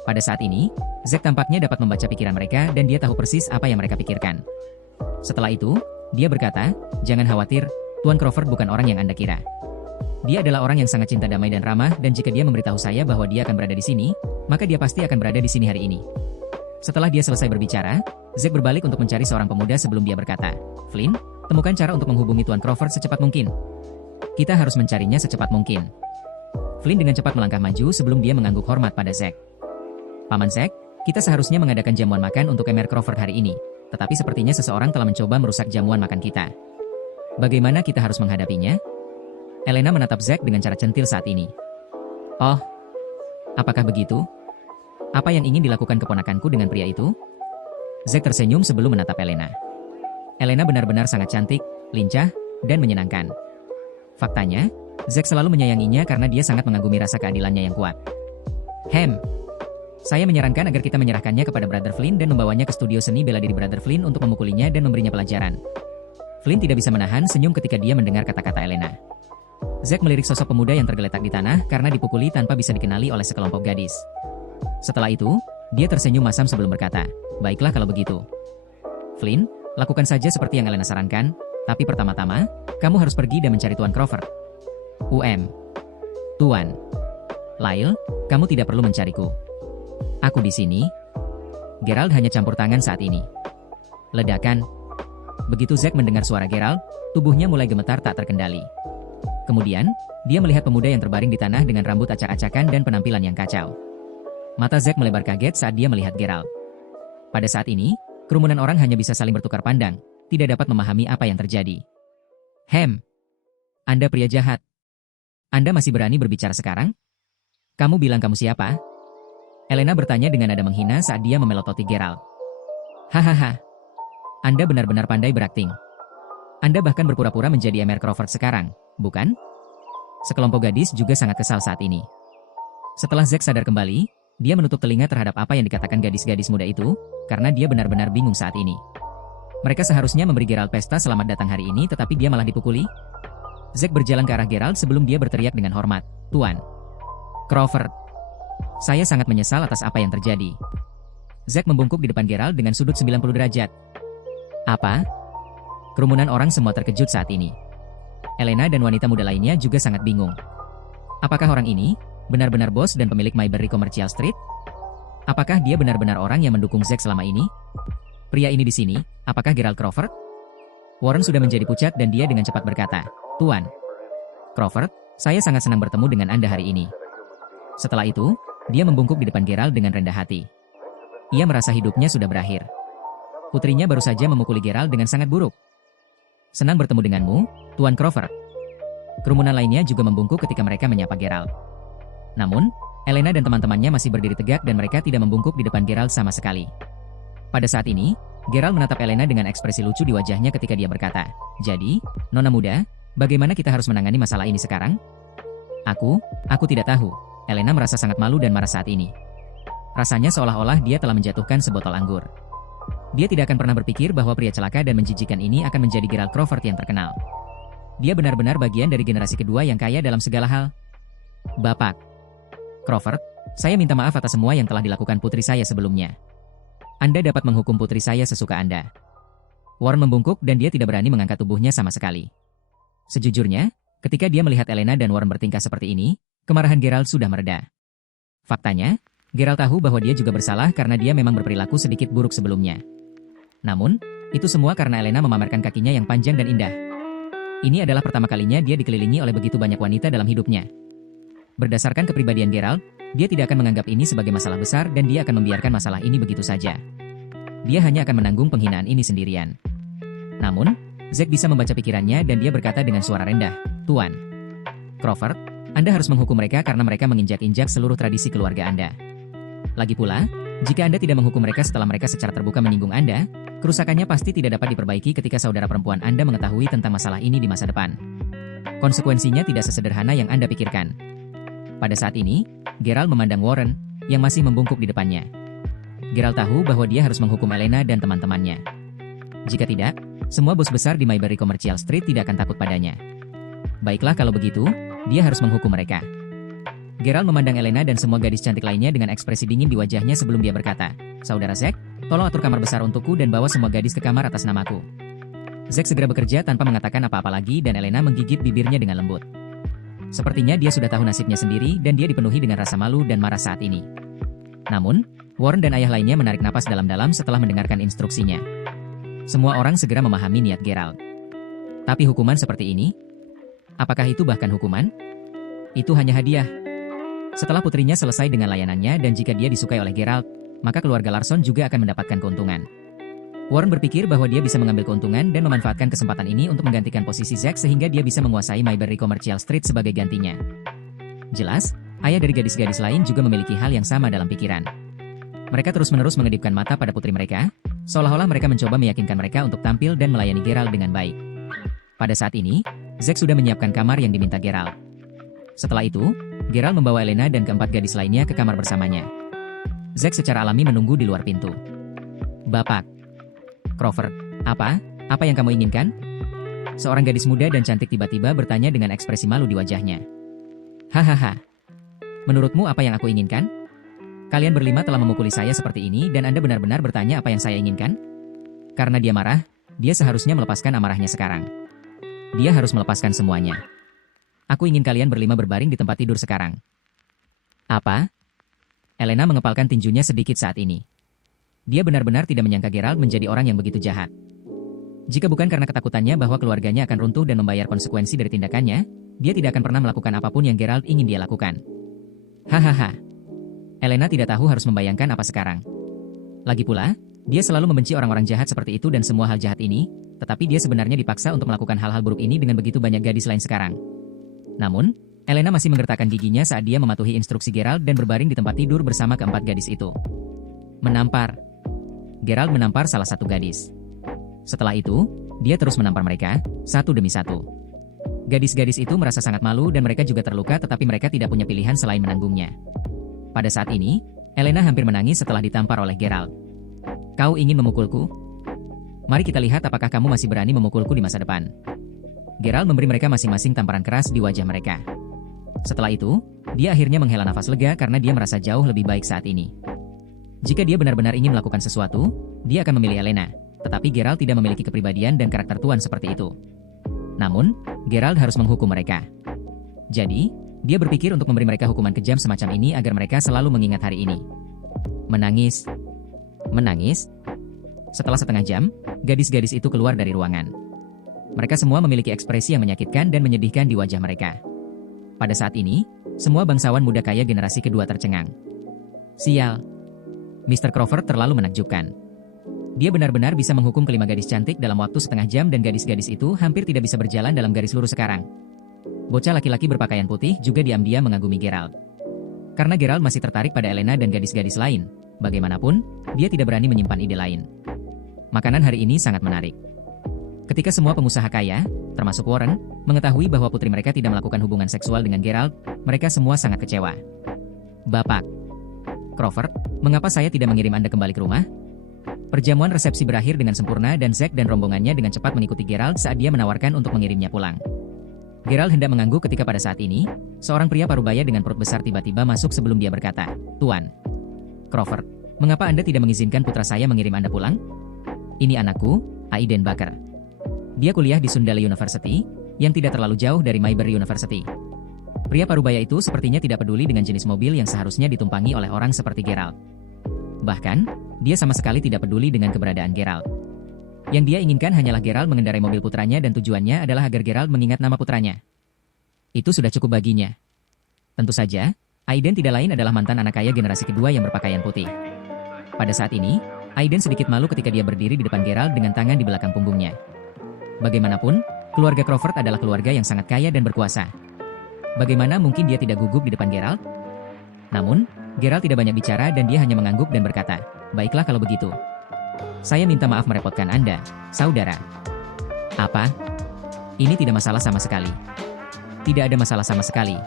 Pada saat ini, Zack tampaknya dapat membaca pikiran mereka dan dia tahu persis apa yang mereka pikirkan. Setelah itu, dia berkata, "Jangan khawatir, Tuan Crawford bukan orang yang Anda kira. Dia adalah orang yang sangat cinta damai dan ramah dan jika dia memberitahu saya bahwa dia akan berada di sini, maka dia pasti akan berada di sini hari ini." Setelah dia selesai berbicara, Zack berbalik untuk mencari seorang pemuda sebelum dia berkata, "Flynn, temukan cara untuk menghubungi Tuan Crawford secepat mungkin. Kita harus mencarinya secepat mungkin." Flynn dengan cepat melangkah maju sebelum dia mengangguk hormat pada Zack. "Paman Zack, kita seharusnya mengadakan jamuan makan untuk Emer Crawford hari ini, tetapi sepertinya seseorang telah mencoba merusak jamuan makan kita. Bagaimana kita harus menghadapinya?" Elena menatap Zack dengan cara centil saat ini. "Oh, apakah begitu? Apa yang ingin dilakukan keponakanku dengan pria itu?" Zack tersenyum sebelum menatap Elena. Elena benar-benar sangat cantik, lincah, dan menyenangkan. Faktanya, Zack selalu menyayanginya karena dia sangat mengagumi rasa keadilannya yang kuat. Saya menyarankan agar kita menyerahkannya kepada Brother Flynn dan membawanya ke studio seni bela diri Brother Flynn untuk memukulinya dan memberinya pelajaran." Flynn tidak bisa menahan senyum ketika dia mendengar kata-kata Elena. Zack melirik sosok pemuda yang tergeletak di tanah karena dipukuli tanpa bisa dikenali oleh sekelompok gadis. Setelah itu, dia tersenyum masam sebelum berkata, "Baiklah kalau begitu. Flynn, lakukan saja seperti yang Elena sarankan, tapi pertama-tama, kamu harus pergi dan mencari Tuan Crawford." Tuan. Lyle, kamu tidak perlu mencariku. Aku di sini." Gerald hanya campur tangan saat ini. Ledakan. Begitu Zack mendengar suara Gerald, tubuhnya mulai gemetar tak terkendali. Kemudian, dia melihat pemuda yang terbaring di tanah dengan rambut acak-acakan dan penampilan yang kacau. Mata Zack melebar kaget saat dia melihat Gerald. Pada saat ini, kerumunan orang hanya bisa saling bertukar pandang, tidak dapat memahami apa yang terjadi. Anda pria jahat. Anda masih berani berbicara sekarang? Kamu bilang kamu siapa?" Elena bertanya dengan nada menghina saat dia memelototi Gerald. "Hahaha. Anda benar-benar pandai berakting. Anda bahkan berpura-pura menjadi Emer Crawford sekarang, bukan?" Sekelompok gadis juga sangat kesal saat ini. Setelah Zack sadar kembali, dia menutup telinga terhadap apa yang dikatakan gadis-gadis muda itu, karena dia benar-benar bingung saat ini. Mereka seharusnya memberi Gerald pesta selamat datang hari ini tetapi dia malah dipukuli? Zack berjalan ke arah Gerald sebelum dia berteriak dengan hormat, "Tuan Crawford, saya sangat menyesal atas apa yang terjadi." Zack membungkuk di depan Gerald dengan sudut 90 derajat. "Apa?" Kerumunan orang semua terkejut saat ini. Elena dan wanita muda lainnya juga sangat bingung. Apakah orang ini benar-benar bos dan pemilik Mayberry Commercial Street? Apakah dia benar-benar orang yang mendukung Zack selama ini? Pria ini di sini, apakah Gerald Crawford? Warren sudah menjadi pucat dan dia dengan cepat berkata, "Tuan Crawford, saya sangat senang bertemu dengan Anda hari ini." Setelah itu, dia membungkuk di depan Gerald dengan rendah hati. Ia merasa hidupnya sudah berakhir. Putrinya baru saja memukuli Gerald dengan sangat buruk. "Senang bertemu denganmu, Tuan Crawford." Kerumunan lainnya juga membungkuk ketika mereka menyapa Gerald. Namun, Elena dan teman-temannya masih berdiri tegak dan mereka tidak membungkuk di depan Gerald sama sekali. Pada saat ini, Gerald menatap Elena dengan ekspresi lucu di wajahnya ketika dia berkata, "Jadi, Nona muda, bagaimana kita harus menangani masalah ini sekarang?" Aku tidak tahu." Elena merasa sangat malu dan marah saat ini. Rasanya seolah-olah dia telah menjatuhkan sebotol anggur. Dia tidak akan pernah berpikir bahwa pria celaka dan menjijikan ini akan menjadi Gerald Crawford yang terkenal. Dia benar-benar bagian dari generasi kedua yang kaya dalam segala hal. "Bapak Crawford, saya minta maaf atas semua yang telah dilakukan putri saya sebelumnya. Anda dapat menghukum putri saya sesuka Anda." Warren membungkuk dan dia tidak berani mengangkat tubuhnya sama sekali. Sejujurnya, ketika dia melihat Elena dan Warren bertingkah seperti ini, kemarahan Gerald sudah mereda. Faktanya, Gerald tahu bahwa dia juga bersalah karena dia memang berperilaku sedikit buruk sebelumnya. Namun, itu semua karena Elena memamerkan kakinya yang panjang dan indah. Ini adalah pertama kalinya dia dikelilingi oleh begitu banyak wanita dalam hidupnya. Berdasarkan kepribadian Gerald, dia tidak akan menganggap ini sebagai masalah besar dan dia akan membiarkan masalah ini begitu saja. Dia hanya akan menanggung penghinaan ini sendirian. Namun, Zack bisa membaca pikirannya dan dia berkata dengan suara rendah, "Tuan Crawford, Anda harus menghukum mereka karena mereka menginjak-injak seluruh tradisi keluarga Anda. Lagi pula, Jika Anda tidak menghukum mereka setelah mereka secara terbuka menyinggung Anda, kerusakannya pasti tidak dapat diperbaiki ketika saudara perempuan Anda mengetahui tentang masalah ini di masa depan. Konsekuensinya tidak sesederhana yang Anda pikirkan. Pada saat ini, Geralt memandang Warren, yang masih membungkuk di depannya. Geralt tahu bahwa dia harus menghukum Elena dan teman-temannya. Jika tidak, semua bos besar di Mayberry Commercial Street tidak akan takut padanya. Baiklah kalau begitu, dia harus menghukum mereka. Geralt memandang Elena dan semua gadis cantik lainnya dengan ekspresi dingin di wajahnya sebelum dia berkata, "Saudara Zack, tolong atur kamar besar untukku dan bawa semua gadis ke kamar atas namaku." Zack segera bekerja tanpa mengatakan apa-apa lagi dan Elena menggigit bibirnya dengan lembut. Sepertinya dia sudah tahu nasibnya sendiri dan dia dipenuhi dengan rasa malu dan marah saat ini. Namun, Warren dan ayah lainnya menarik napas dalam-dalam setelah mendengarkan instruksinya. Semua orang segera memahami niat Geralt. Tapi hukuman seperti ini? Apakah itu bahkan hukuman? Itu hanya hadiah. Setelah putrinya selesai dengan layanannya dan jika dia disukai oleh Geralt, maka keluarga Larson juga akan mendapatkan keuntungan. Warren berpikir bahwa dia bisa mengambil keuntungan dan memanfaatkan kesempatan ini untuk menggantikan posisi Zack sehingga dia bisa menguasai Mayberry Commercial Street sebagai gantinya. Jelas, ayah dari gadis-gadis lain juga memiliki hal yang sama dalam pikiran. Mereka terus-menerus mengedipkan mata pada putri mereka, seolah-olah mereka mencoba meyakinkan mereka untuk tampil dan melayani Geralt dengan baik. Pada saat ini, Zack sudah menyiapkan kamar yang diminta Geralt. Setelah itu, Geralt membawa Elena dan keempat gadis lainnya ke kamar bersamanya. Zack secara alami menunggu di luar pintu. "Bapak Crawford, apa yang kamu inginkan?" Seorang gadis muda dan cantik tiba-tiba bertanya dengan ekspresi malu di wajahnya. "Hahaha. Menurutmu apa yang aku inginkan? Kalian berlima telah memukuli saya seperti ini dan Anda benar-benar bertanya apa yang saya inginkan?" Karena dia marah, dia seharusnya melepaskan amarahnya sekarang. Dia harus melepaskan semuanya. "Aku ingin kalian berlima berbaring di tempat tidur sekarang." "Apa?" Elena mengepalkan tinjunya sedikit saat ini. Dia benar-benar tidak menyangka Geralt menjadi orang yang begitu jahat. Jika bukan karena ketakutannya bahwa keluarganya akan runtuh dan membayar konsekuensi dari tindakannya, dia tidak akan pernah melakukan apapun yang Geralt ingin dia lakukan. Hahaha. Elena tidak tahu harus membayangkan apa sekarang. Lagi pula, dia selalu membenci orang-orang jahat seperti itu dan semua hal jahat ini, tetapi dia sebenarnya dipaksa untuk melakukan hal-hal buruk ini dengan begitu banyak gadis lain sekarang. Namun, Elena masih menggertakkan giginya saat dia mematuhi instruksi Geralt dan berbaring di tempat tidur bersama keempat gadis itu. Menampar. Geralt menampar salah satu gadis. Setelah itu, dia terus menampar mereka, satu demi satu. Gadis-gadis itu merasa sangat malu dan mereka juga terluka tetapi mereka tidak punya pilihan selain menanggungnya. Pada saat ini, Elena hampir menangis setelah ditampar oleh Geralt. "Kau ingin memukulku? Mari kita lihat apakah kamu masih berani memukulku di masa depan." Geralt memberi mereka masing-masing tamparan keras di wajah mereka. Setelah itu, dia akhirnya menghela nafas lega karena dia merasa jauh lebih baik saat ini. Jika dia benar-benar ingin melakukan sesuatu, dia akan memilih Elena, tetapi Geralt tidak memiliki kepribadian dan karakter tuan seperti itu. Namun, Geralt harus menghukum mereka. Jadi, dia berpikir untuk memberi mereka hukuman kejam semacam ini agar mereka selalu mengingat hari ini. Menangis. Menangis. Setelah setengah jam, gadis-gadis itu keluar dari ruangan. Mereka semua memiliki ekspresi yang menyakitkan dan menyedihkan di wajah mereka. Pada saat ini, semua bangsawan muda kaya generasi kedua tercengang. Sial. Mr. Crawford terlalu menakjubkan. Dia benar-benar bisa menghukum kelima gadis cantik dalam waktu setengah jam dan gadis-gadis itu hampir tidak bisa berjalan dalam garis lurus sekarang. Bocah laki-laki berpakaian putih juga diam-diam mengagumi Geralt. Karena Geralt masih tertarik pada Elena dan gadis-gadis lain, bagaimanapun, dia tidak berani menyimpan ide lain. Makanan hari ini sangat menarik. Ketika semua pengusaha kaya, termasuk Warren, mengetahui bahwa putri mereka tidak melakukan hubungan seksual dengan Geralt, mereka semua sangat kecewa. "Bapak Crawford, mengapa saya tidak mengirim Anda kembali ke rumah?" Perjamuan resepsi berakhir dengan sempurna dan Zack dan rombongannya dengan cepat mengikuti Geralt saat dia menawarkan untuk mengirimnya pulang. Geralt hendak mengangguk ketika pada saat ini, seorang pria parubaya dengan perut besar tiba-tiba masuk sebelum dia berkata, "Tuan Crawford, mengapa Anda tidak mengizinkan putra saya mengirim Anda pulang?" "Ini anakku, Aiden Baker. Dia kuliah di Sundale University, yang tidak terlalu jauh dari Mayberry University." Pria parubaya itu sepertinya tidak peduli dengan jenis mobil yang seharusnya ditumpangi oleh orang seperti Geralt. Bahkan, dia sama sekali tidak peduli dengan keberadaan Geralt. Yang dia inginkan hanyalah Geralt mengendarai mobil putranya dan tujuannya adalah agar Geralt mengingat nama putranya. Itu sudah cukup baginya. Tentu saja, Aiden tidak lain adalah mantan anak kaya generasi kedua yang berpakaian putih. Pada saat ini, Aiden sedikit malu ketika dia berdiri di depan Geralt dengan tangan di belakang punggungnya. Bagaimanapun, keluarga Crawford adalah keluarga yang sangat kaya dan berkuasa. Bagaimana mungkin dia tidak gugup di depan Geralt? Namun, Gerald tidak banyak bicara dan dia hanya mengangguk dan berkata, "Baiklah kalau begitu. Saya minta maaf merepotkan Anda, saudara." "Apa? Ini tidak masalah sama sekali." "Tidak ada masalah sama sekali."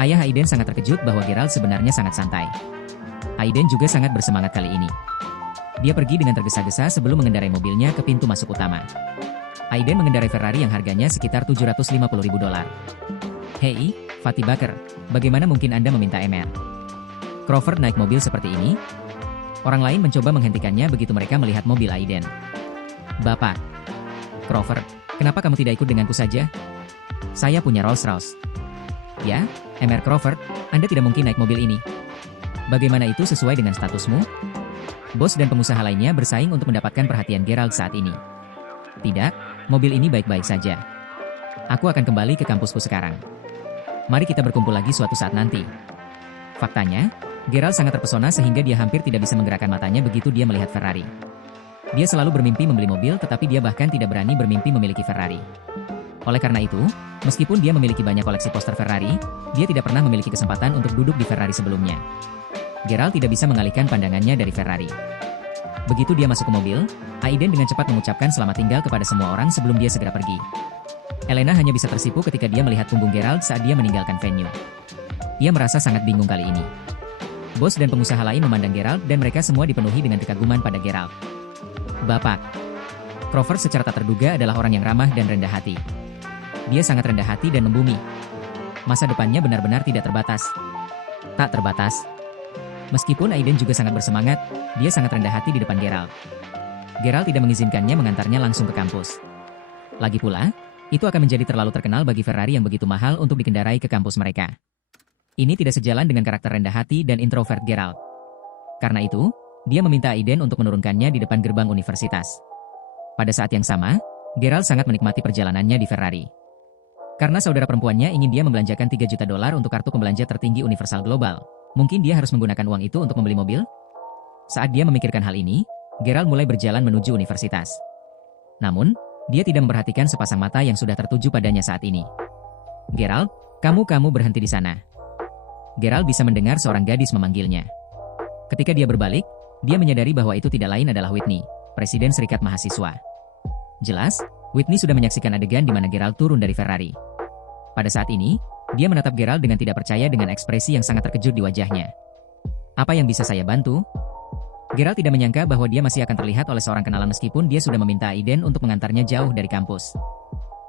Ayah Aiden sangat terkejut bahwa Gerald sebenarnya sangat santai. Aiden juga sangat bersemangat kali ini. Dia pergi dengan tergesa-gesa sebelum mengendarai mobilnya ke pintu masuk utama. Aiden mengendarai Ferrari yang harganya sekitar $750.000. "Hei, Fatih Baker, bagaimana mungkin Anda meminta MR? Crawford naik mobil seperti ini?" Orang lain mencoba menghentikannya begitu mereka melihat mobil Aiden. "Bapak Crawford, kenapa kamu tidak ikut denganku saja? Saya punya Rolls-Royce." "Ya, MR Crawford, Anda tidak mungkin naik mobil ini. Bagaimana itu sesuai dengan statusmu?" Bos dan pengusaha lainnya bersaing untuk mendapatkan perhatian Gerald saat ini. "Tidak, mobil ini baik-baik saja. Aku akan kembali ke kampusku sekarang. Mari kita berkumpul lagi suatu saat nanti." Faktanya, Gerald sangat terpesona sehingga dia hampir tidak bisa menggerakkan matanya begitu dia melihat Ferrari. Dia selalu bermimpi membeli mobil tetapi dia bahkan tidak berani bermimpi memiliki Ferrari. Oleh karena itu, meskipun dia memiliki banyak koleksi poster Ferrari, dia tidak pernah memiliki kesempatan untuk duduk di Ferrari sebelumnya. Gerald tidak bisa mengalihkan pandangannya dari Ferrari. Begitu dia masuk ke mobil, Aiden dengan cepat mengucapkan selamat tinggal kepada semua orang sebelum dia segera pergi. Elena hanya bisa tersipu ketika dia melihat punggung Gerald saat dia meninggalkan venue. Ia merasa sangat bingung kali ini. Bos dan pengusaha lain memandang Gerald dan mereka semua dipenuhi dengan kekaguman pada Gerald. "Bapak Crawford secara tak terduga adalah orang yang ramah dan rendah hati. Dia sangat rendah hati dan membumi. Masa depannya benar-benar tidak terbatas." Tak terbatas. Meskipun Aiden juga sangat bersemangat, dia sangat rendah hati di depan Gerald. Gerald tidak mengizinkannya mengantarnya langsung ke kampus. Lagi pula, itu akan menjadi terlalu terkenal bagi Ferrari yang begitu mahal untuk dikendarai ke kampus mereka. Ini tidak sejalan dengan karakter rendah hati dan introvert Gerald. Karena itu, dia meminta Aiden untuk menurunkannya di depan gerbang universitas. Pada saat yang sama, Gerald sangat menikmati perjalanannya di Ferrari. Karena saudara perempuannya ingin dia membelanjakan $3 juta untuk kartu pembelanja tertinggi Universal Global, mungkin dia harus menggunakan uang itu untuk membeli mobil? Saat dia memikirkan hal ini, Gerald mulai berjalan menuju universitas. Namun, dia tidak memperhatikan sepasang mata yang sudah tertuju padanya saat ini. "Gerald, kamu berhenti di sana." Gerald bisa mendengar seorang gadis memanggilnya. Ketika dia berbalik, dia menyadari bahwa itu tidak lain adalah Whitney, Presiden Serikat Mahasiswa. Jelas, Whitney sudah menyaksikan adegan di mana Gerald turun dari Ferrari. Pada saat ini, dia menatap Gerald dengan tidak percaya dengan ekspresi yang sangat terkejut di wajahnya. "Apa yang bisa saya bantu?" Gerald tidak menyangka bahwa dia masih akan terlihat oleh seorang kenalan meskipun dia sudah meminta Aiden untuk mengantarnya jauh dari kampus.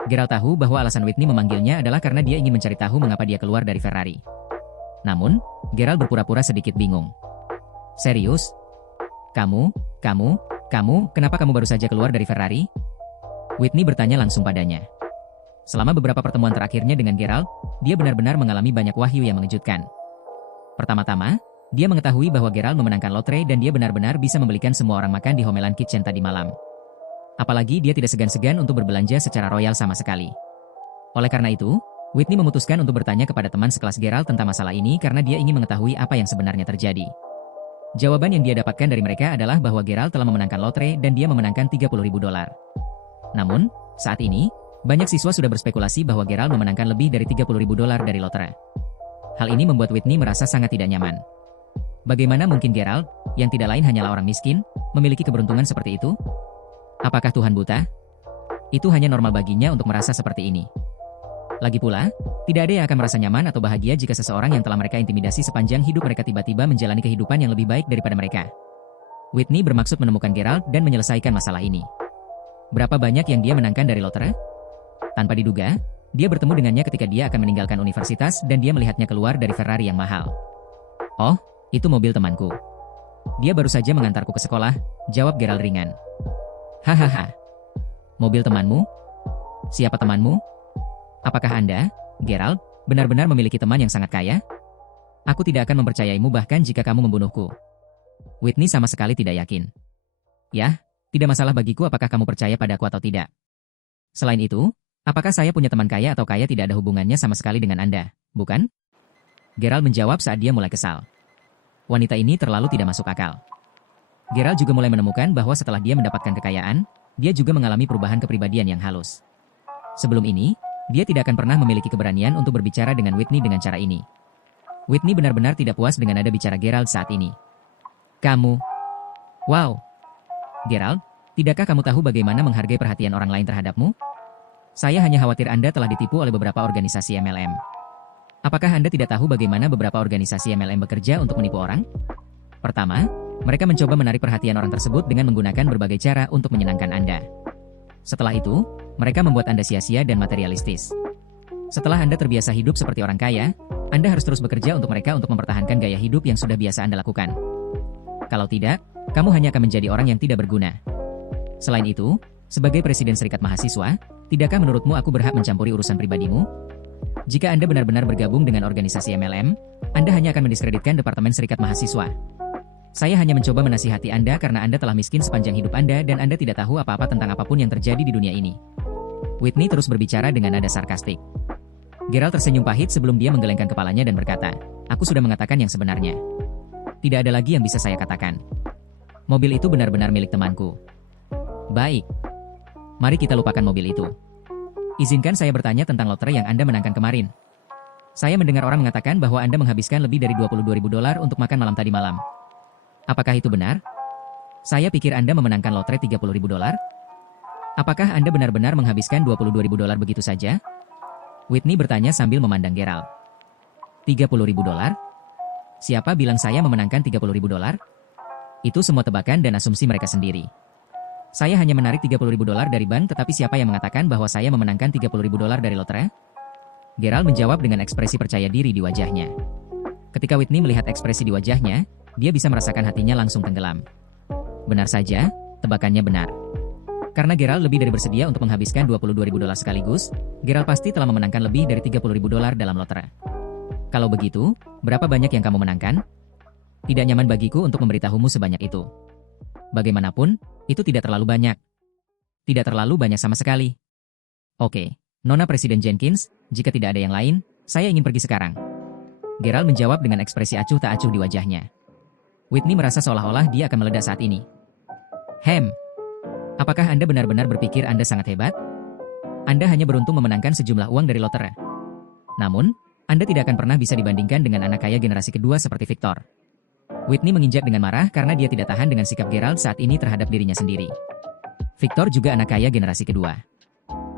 Gerald tahu bahwa alasan Whitney memanggilnya adalah karena dia ingin mencari tahu mengapa dia keluar dari Ferrari. Namun, Gerald berpura-pura sedikit bingung. "Serius? Kamu, kenapa kamu baru saja keluar dari Ferrari?" Whitney bertanya langsung padanya. Selama beberapa pertemuan terakhirnya dengan Gerald, dia benar-benar mengalami banyak wahyu yang mengejutkan. Pertama-tama, dia mengetahui bahwa Gerald memenangkan lotre dan dia benar-benar bisa membelikan semua orang makan di Homeland Kitchen tadi malam. Apalagi dia tidak segan-segan untuk berbelanja secara royal sama sekali. Oleh karena itu, Whitney memutuskan untuk bertanya kepada teman sekelas Gerald tentang masalah ini karena dia ingin mengetahui apa yang sebenarnya terjadi. Jawaban yang dia dapatkan dari mereka adalah bahwa Gerald telah memenangkan lotre dan dia memenangkan $30.000. Namun, saat ini, banyak siswa sudah berspekulasi bahwa Gerald memenangkan lebih dari $30.000 dari lotre. Hal ini membuat Whitney merasa sangat tidak nyaman. Bagaimana mungkin Gerald, yang tidak lain hanyalah orang miskin, memiliki keberuntungan seperti itu? Apakah Tuhan buta? Itu hanya normal baginya untuk merasa seperti ini. Lagi pula, tidak ada yang akan merasa nyaman atau bahagia jika seseorang yang telah mereka intimidasi sepanjang hidup mereka tiba-tiba menjalani kehidupan yang lebih baik daripada mereka. Whitney bermaksud menemukan Gerald dan menyelesaikan masalah ini. Berapa banyak yang dia menangkan dari lotre? Tanpa diduga, dia bertemu dengannya ketika dia akan meninggalkan universitas dan dia melihatnya keluar dari Ferrari yang mahal. "Oh, itu mobil temanku. Dia baru saja mengantarku ke sekolah," jawab Gerald ringan. "Hahaha. Mobil temanmu? Siapa temanmu? Apakah Anda, Gerald, benar-benar memiliki teman yang sangat kaya? Aku tidak akan mempercayaimu bahkan jika kamu membunuhku." Whitney sama sekali tidak yakin. "Ya, tidak masalah bagiku apakah kamu percaya padaku atau tidak. Selain itu, apakah saya punya teman kaya atau kaya tidak ada hubungannya sama sekali dengan Anda, bukan?" Gerald menjawab saat dia mulai kesal. Wanita ini terlalu tidak masuk akal. Gerald juga mulai menemukan bahwa setelah dia mendapatkan kekayaan, dia juga mengalami perubahan kepribadian yang halus. Sebelum ini, dia tidak akan pernah memiliki keberanian untuk berbicara dengan Whitney dengan cara ini. Whitney benar-benar tidak puas dengan nada bicara Gerald saat ini. Kamu... Wow. Gerald, tidakkah kamu tahu bagaimana menghargai perhatian orang lain terhadapmu? Saya hanya khawatir Anda telah ditipu oleh beberapa organisasi MLM. Apakah Anda tidak tahu bagaimana beberapa organisasi MLM bekerja untuk menipu orang? Pertama, mereka mencoba menarik perhatian orang tersebut dengan menggunakan berbagai cara untuk menyenangkan Anda. Setelah itu, mereka membuat Anda sia-sia dan materialistis. Setelah Anda terbiasa hidup seperti orang kaya, Anda harus terus bekerja untuk mereka untuk mempertahankan gaya hidup yang sudah biasa Anda lakukan. Kalau tidak, kamu hanya akan menjadi orang yang tidak berguna. Selain itu, sebagai Presiden Serikat Mahasiswa, tidakkah menurutmu aku berhak mencampuri urusan pribadimu? Jika Anda benar-benar bergabung dengan organisasi MLM, Anda hanya akan mendiskreditkan Departemen Serikat Mahasiswa. Saya hanya mencoba menasihati Anda karena Anda telah miskin sepanjang hidup Anda dan Anda tidak tahu apa-apa tentang apapun yang terjadi di dunia ini. Whitney terus berbicara dengan nada sarkastik. Gerald tersenyum pahit sebelum dia menggelengkan kepalanya dan berkata, "Aku sudah mengatakan yang sebenarnya. Tidak ada lagi yang bisa saya katakan. Mobil itu benar-benar milik temanku." Baik. Mari kita lupakan mobil itu. Izinkan saya bertanya tentang lotre yang Anda menangkan kemarin. Saya mendengar orang mengatakan bahwa Anda menghabiskan lebih dari $22.000 untuk makan malam tadi malam. Apakah itu benar? Saya pikir Anda memenangkan lotre $30.000. Apakah Anda benar-benar menghabiskan $22.000 begitu saja? Whitney bertanya sambil memandang Gerald. $30.000? Siapa bilang saya memenangkan $30.000? Itu semua tebakan dan asumsi mereka sendiri. Saya hanya menarik $30.000 dari bank, tetapi siapa yang mengatakan bahwa saya memenangkan $30.000 dari lotre? Gerald menjawab dengan ekspresi percaya diri di wajahnya. Ketika Whitney melihat ekspresi di wajahnya, dia bisa merasakan hatinya langsung tenggelam. Benar saja, tebakannya benar. Karena Gerald lebih dari bersedia untuk menghabiskan $22.000 sekaligus, Gerald pasti telah memenangkan lebih dari $30.000 dalam lotre. Kalau begitu, berapa banyak yang kamu menangkan? Tidak nyaman bagiku untuk memberitahumu sebanyak itu. Bagaimanapun, itu tidak terlalu banyak. Tidak terlalu banyak sama sekali. Oke, Nona Presiden Jenkins, jika tidak ada yang lain, saya ingin pergi sekarang. Gerald menjawab dengan ekspresi acuh tak acuh di wajahnya. Whitney merasa seolah-olah dia akan meledak saat ini. Apakah Anda benar-benar berpikir Anda sangat hebat? Anda hanya beruntung memenangkan sejumlah uang dari lotre. Namun, Anda tidak akan pernah bisa dibandingkan dengan anak kaya generasi kedua seperti Victor. Whitney menginjak dengan marah karena dia tidak tahan dengan sikap Gerald saat ini terhadap dirinya sendiri. Victor juga anak kaya generasi kedua.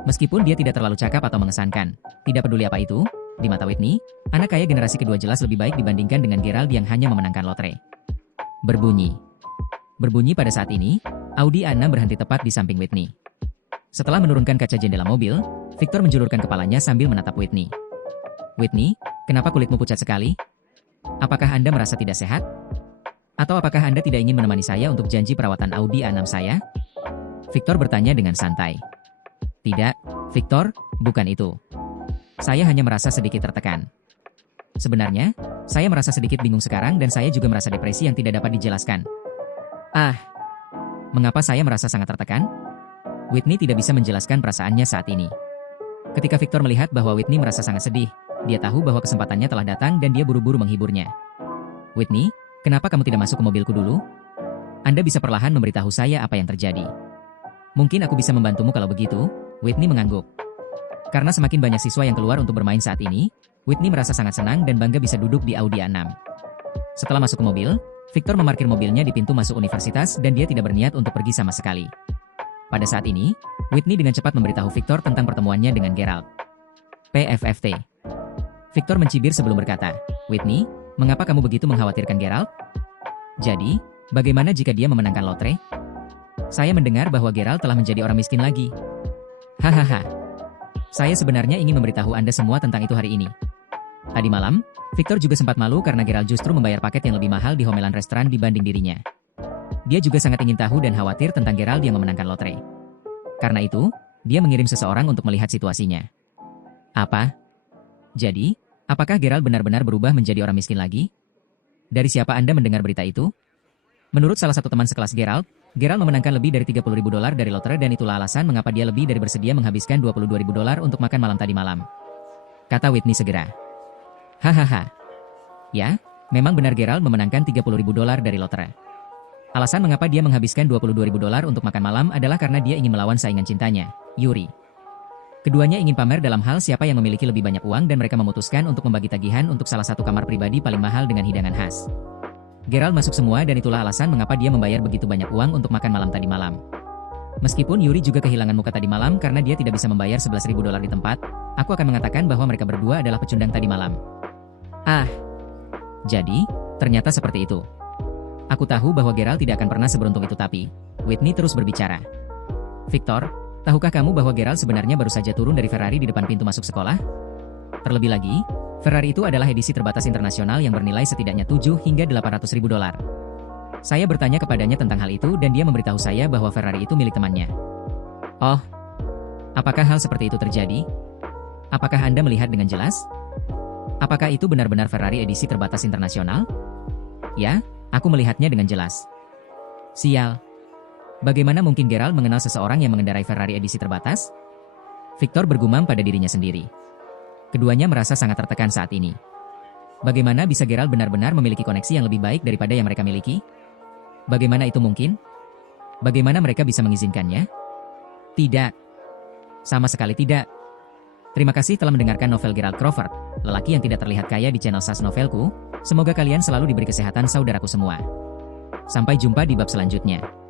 Meskipun dia tidak terlalu cakap atau mengesankan, tidak peduli apa itu, di mata Whitney, anak kaya generasi kedua jelas lebih baik dibandingkan dengan Gerald yang hanya memenangkan lotre. Berbunyi pada saat ini, Audi A6 berhenti tepat di samping Whitney. Setelah menurunkan kaca jendela mobil, Victor menjulurkan kepalanya sambil menatap Whitney. Whitney, kenapa kulitmu pucat sekali? Apakah Anda merasa tidak sehat? Atau apakah Anda tidak ingin menemani saya untuk janji perawatan Audi A6 saya? Victor bertanya dengan santai. Tidak, Victor, bukan itu. Saya hanya merasa sedikit tertekan. Sebenarnya, saya merasa sedikit bingung sekarang dan saya juga merasa depresi yang tidak dapat dijelaskan. Mengapa saya merasa sangat tertekan? Whitney tidak bisa menjelaskan perasaannya saat ini. Ketika Victor melihat bahwa Whitney merasa sangat sedih, dia tahu bahwa kesempatannya telah datang dan dia buru-buru menghiburnya. Whitney, kenapa kamu tidak masuk ke mobilku dulu? Anda bisa perlahan memberitahu saya apa yang terjadi. Mungkin aku bisa membantumu kalau begitu, Whitney mengangguk. Karena semakin banyak siswa yang keluar untuk bermain saat ini, Whitney merasa sangat senang dan bangga bisa duduk di Audi A6. Setelah masuk ke mobil, Victor memarkir mobilnya di pintu masuk universitas dan dia tidak berniat untuk pergi sama sekali. Pada saat ini, Whitney dengan cepat memberitahu Victor tentang pertemuannya dengan Gerald. PFFT. Victor mencibir sebelum berkata, "Whitney, mengapa kamu begitu mengkhawatirkan Gerald? Jadi, bagaimana jika dia memenangkan lotre? Saya mendengar bahwa Gerald telah menjadi orang miskin lagi." Hahaha. Saya sebenarnya ingin memberitahu Anda semua tentang itu hari ini. Tadi malam, Victor juga sempat malu karena Gerald justru membayar paket yang lebih mahal di homeland restoran dibanding dirinya. Dia juga sangat ingin tahu dan khawatir tentang Gerald yang memenangkan lotre. Karena itu, dia mengirim seseorang untuk melihat situasinya. Apa? Jadi, apakah Gerald benar-benar berubah menjadi orang miskin lagi? Dari siapa Anda mendengar berita itu? Menurut salah satu teman sekelas Gerald, Gerald memenangkan lebih dari $30.000 dari lotre dan itulah alasan mengapa dia lebih dari bersedia menghabiskan $22.000 untuk makan malam tadi malam. Kata Whitney segera. Hahaha. Ya, memang benar Gerald memenangkan $30.000 dari lotre. Alasan mengapa dia menghabiskan $22.000 untuk makan malam adalah karena dia ingin melawan saingan cintanya, Yuri. Keduanya ingin pamer dalam hal siapa yang memiliki lebih banyak uang dan mereka memutuskan untuk membagi tagihan untuk salah satu kamar pribadi paling mahal dengan hidangan khas. Geralt masuk semua dan itulah alasan mengapa dia membayar begitu banyak uang untuk makan malam tadi malam. Meskipun Yuri juga kehilangan muka tadi malam karena dia tidak bisa membayar $11.000 di tempat, aku akan mengatakan bahwa mereka berdua adalah pecundang tadi malam. Ah, jadi, ternyata seperti itu. Aku tahu bahwa Geralt tidak akan pernah seberuntung itu tapi, Whitney terus berbicara. Victor, tahukah kamu bahwa Geralt sebenarnya baru saja turun dari Ferrari di depan pintu masuk sekolah? Terlebih lagi, Ferrari itu adalah edisi terbatas internasional yang bernilai setidaknya $7 hingga $800.000. Saya bertanya kepadanya tentang hal itu dan dia memberitahu saya bahwa Ferrari itu milik temannya. Oh, apakah hal seperti itu terjadi? Apakah Anda melihat dengan jelas? Apakah itu benar-benar Ferrari edisi terbatas internasional? Ya, aku melihatnya dengan jelas. Sial. Bagaimana mungkin Geralt mengenal seseorang yang mengendarai Ferrari edisi terbatas? Victor bergumam pada dirinya sendiri. Keduanya merasa sangat tertekan saat ini. Bagaimana bisa Geralt benar-benar memiliki koneksi yang lebih baik daripada yang mereka miliki? Bagaimana itu mungkin? Bagaimana mereka bisa mengizinkannya? Tidak. Sama sekali tidak. Terima kasih telah mendengarkan novel Geralt Crawford, lelaki yang tidak terlihat kaya di channel SAS Novelku. Semoga kalian selalu diberi kesehatan saudaraku semua. Sampai jumpa di bab selanjutnya.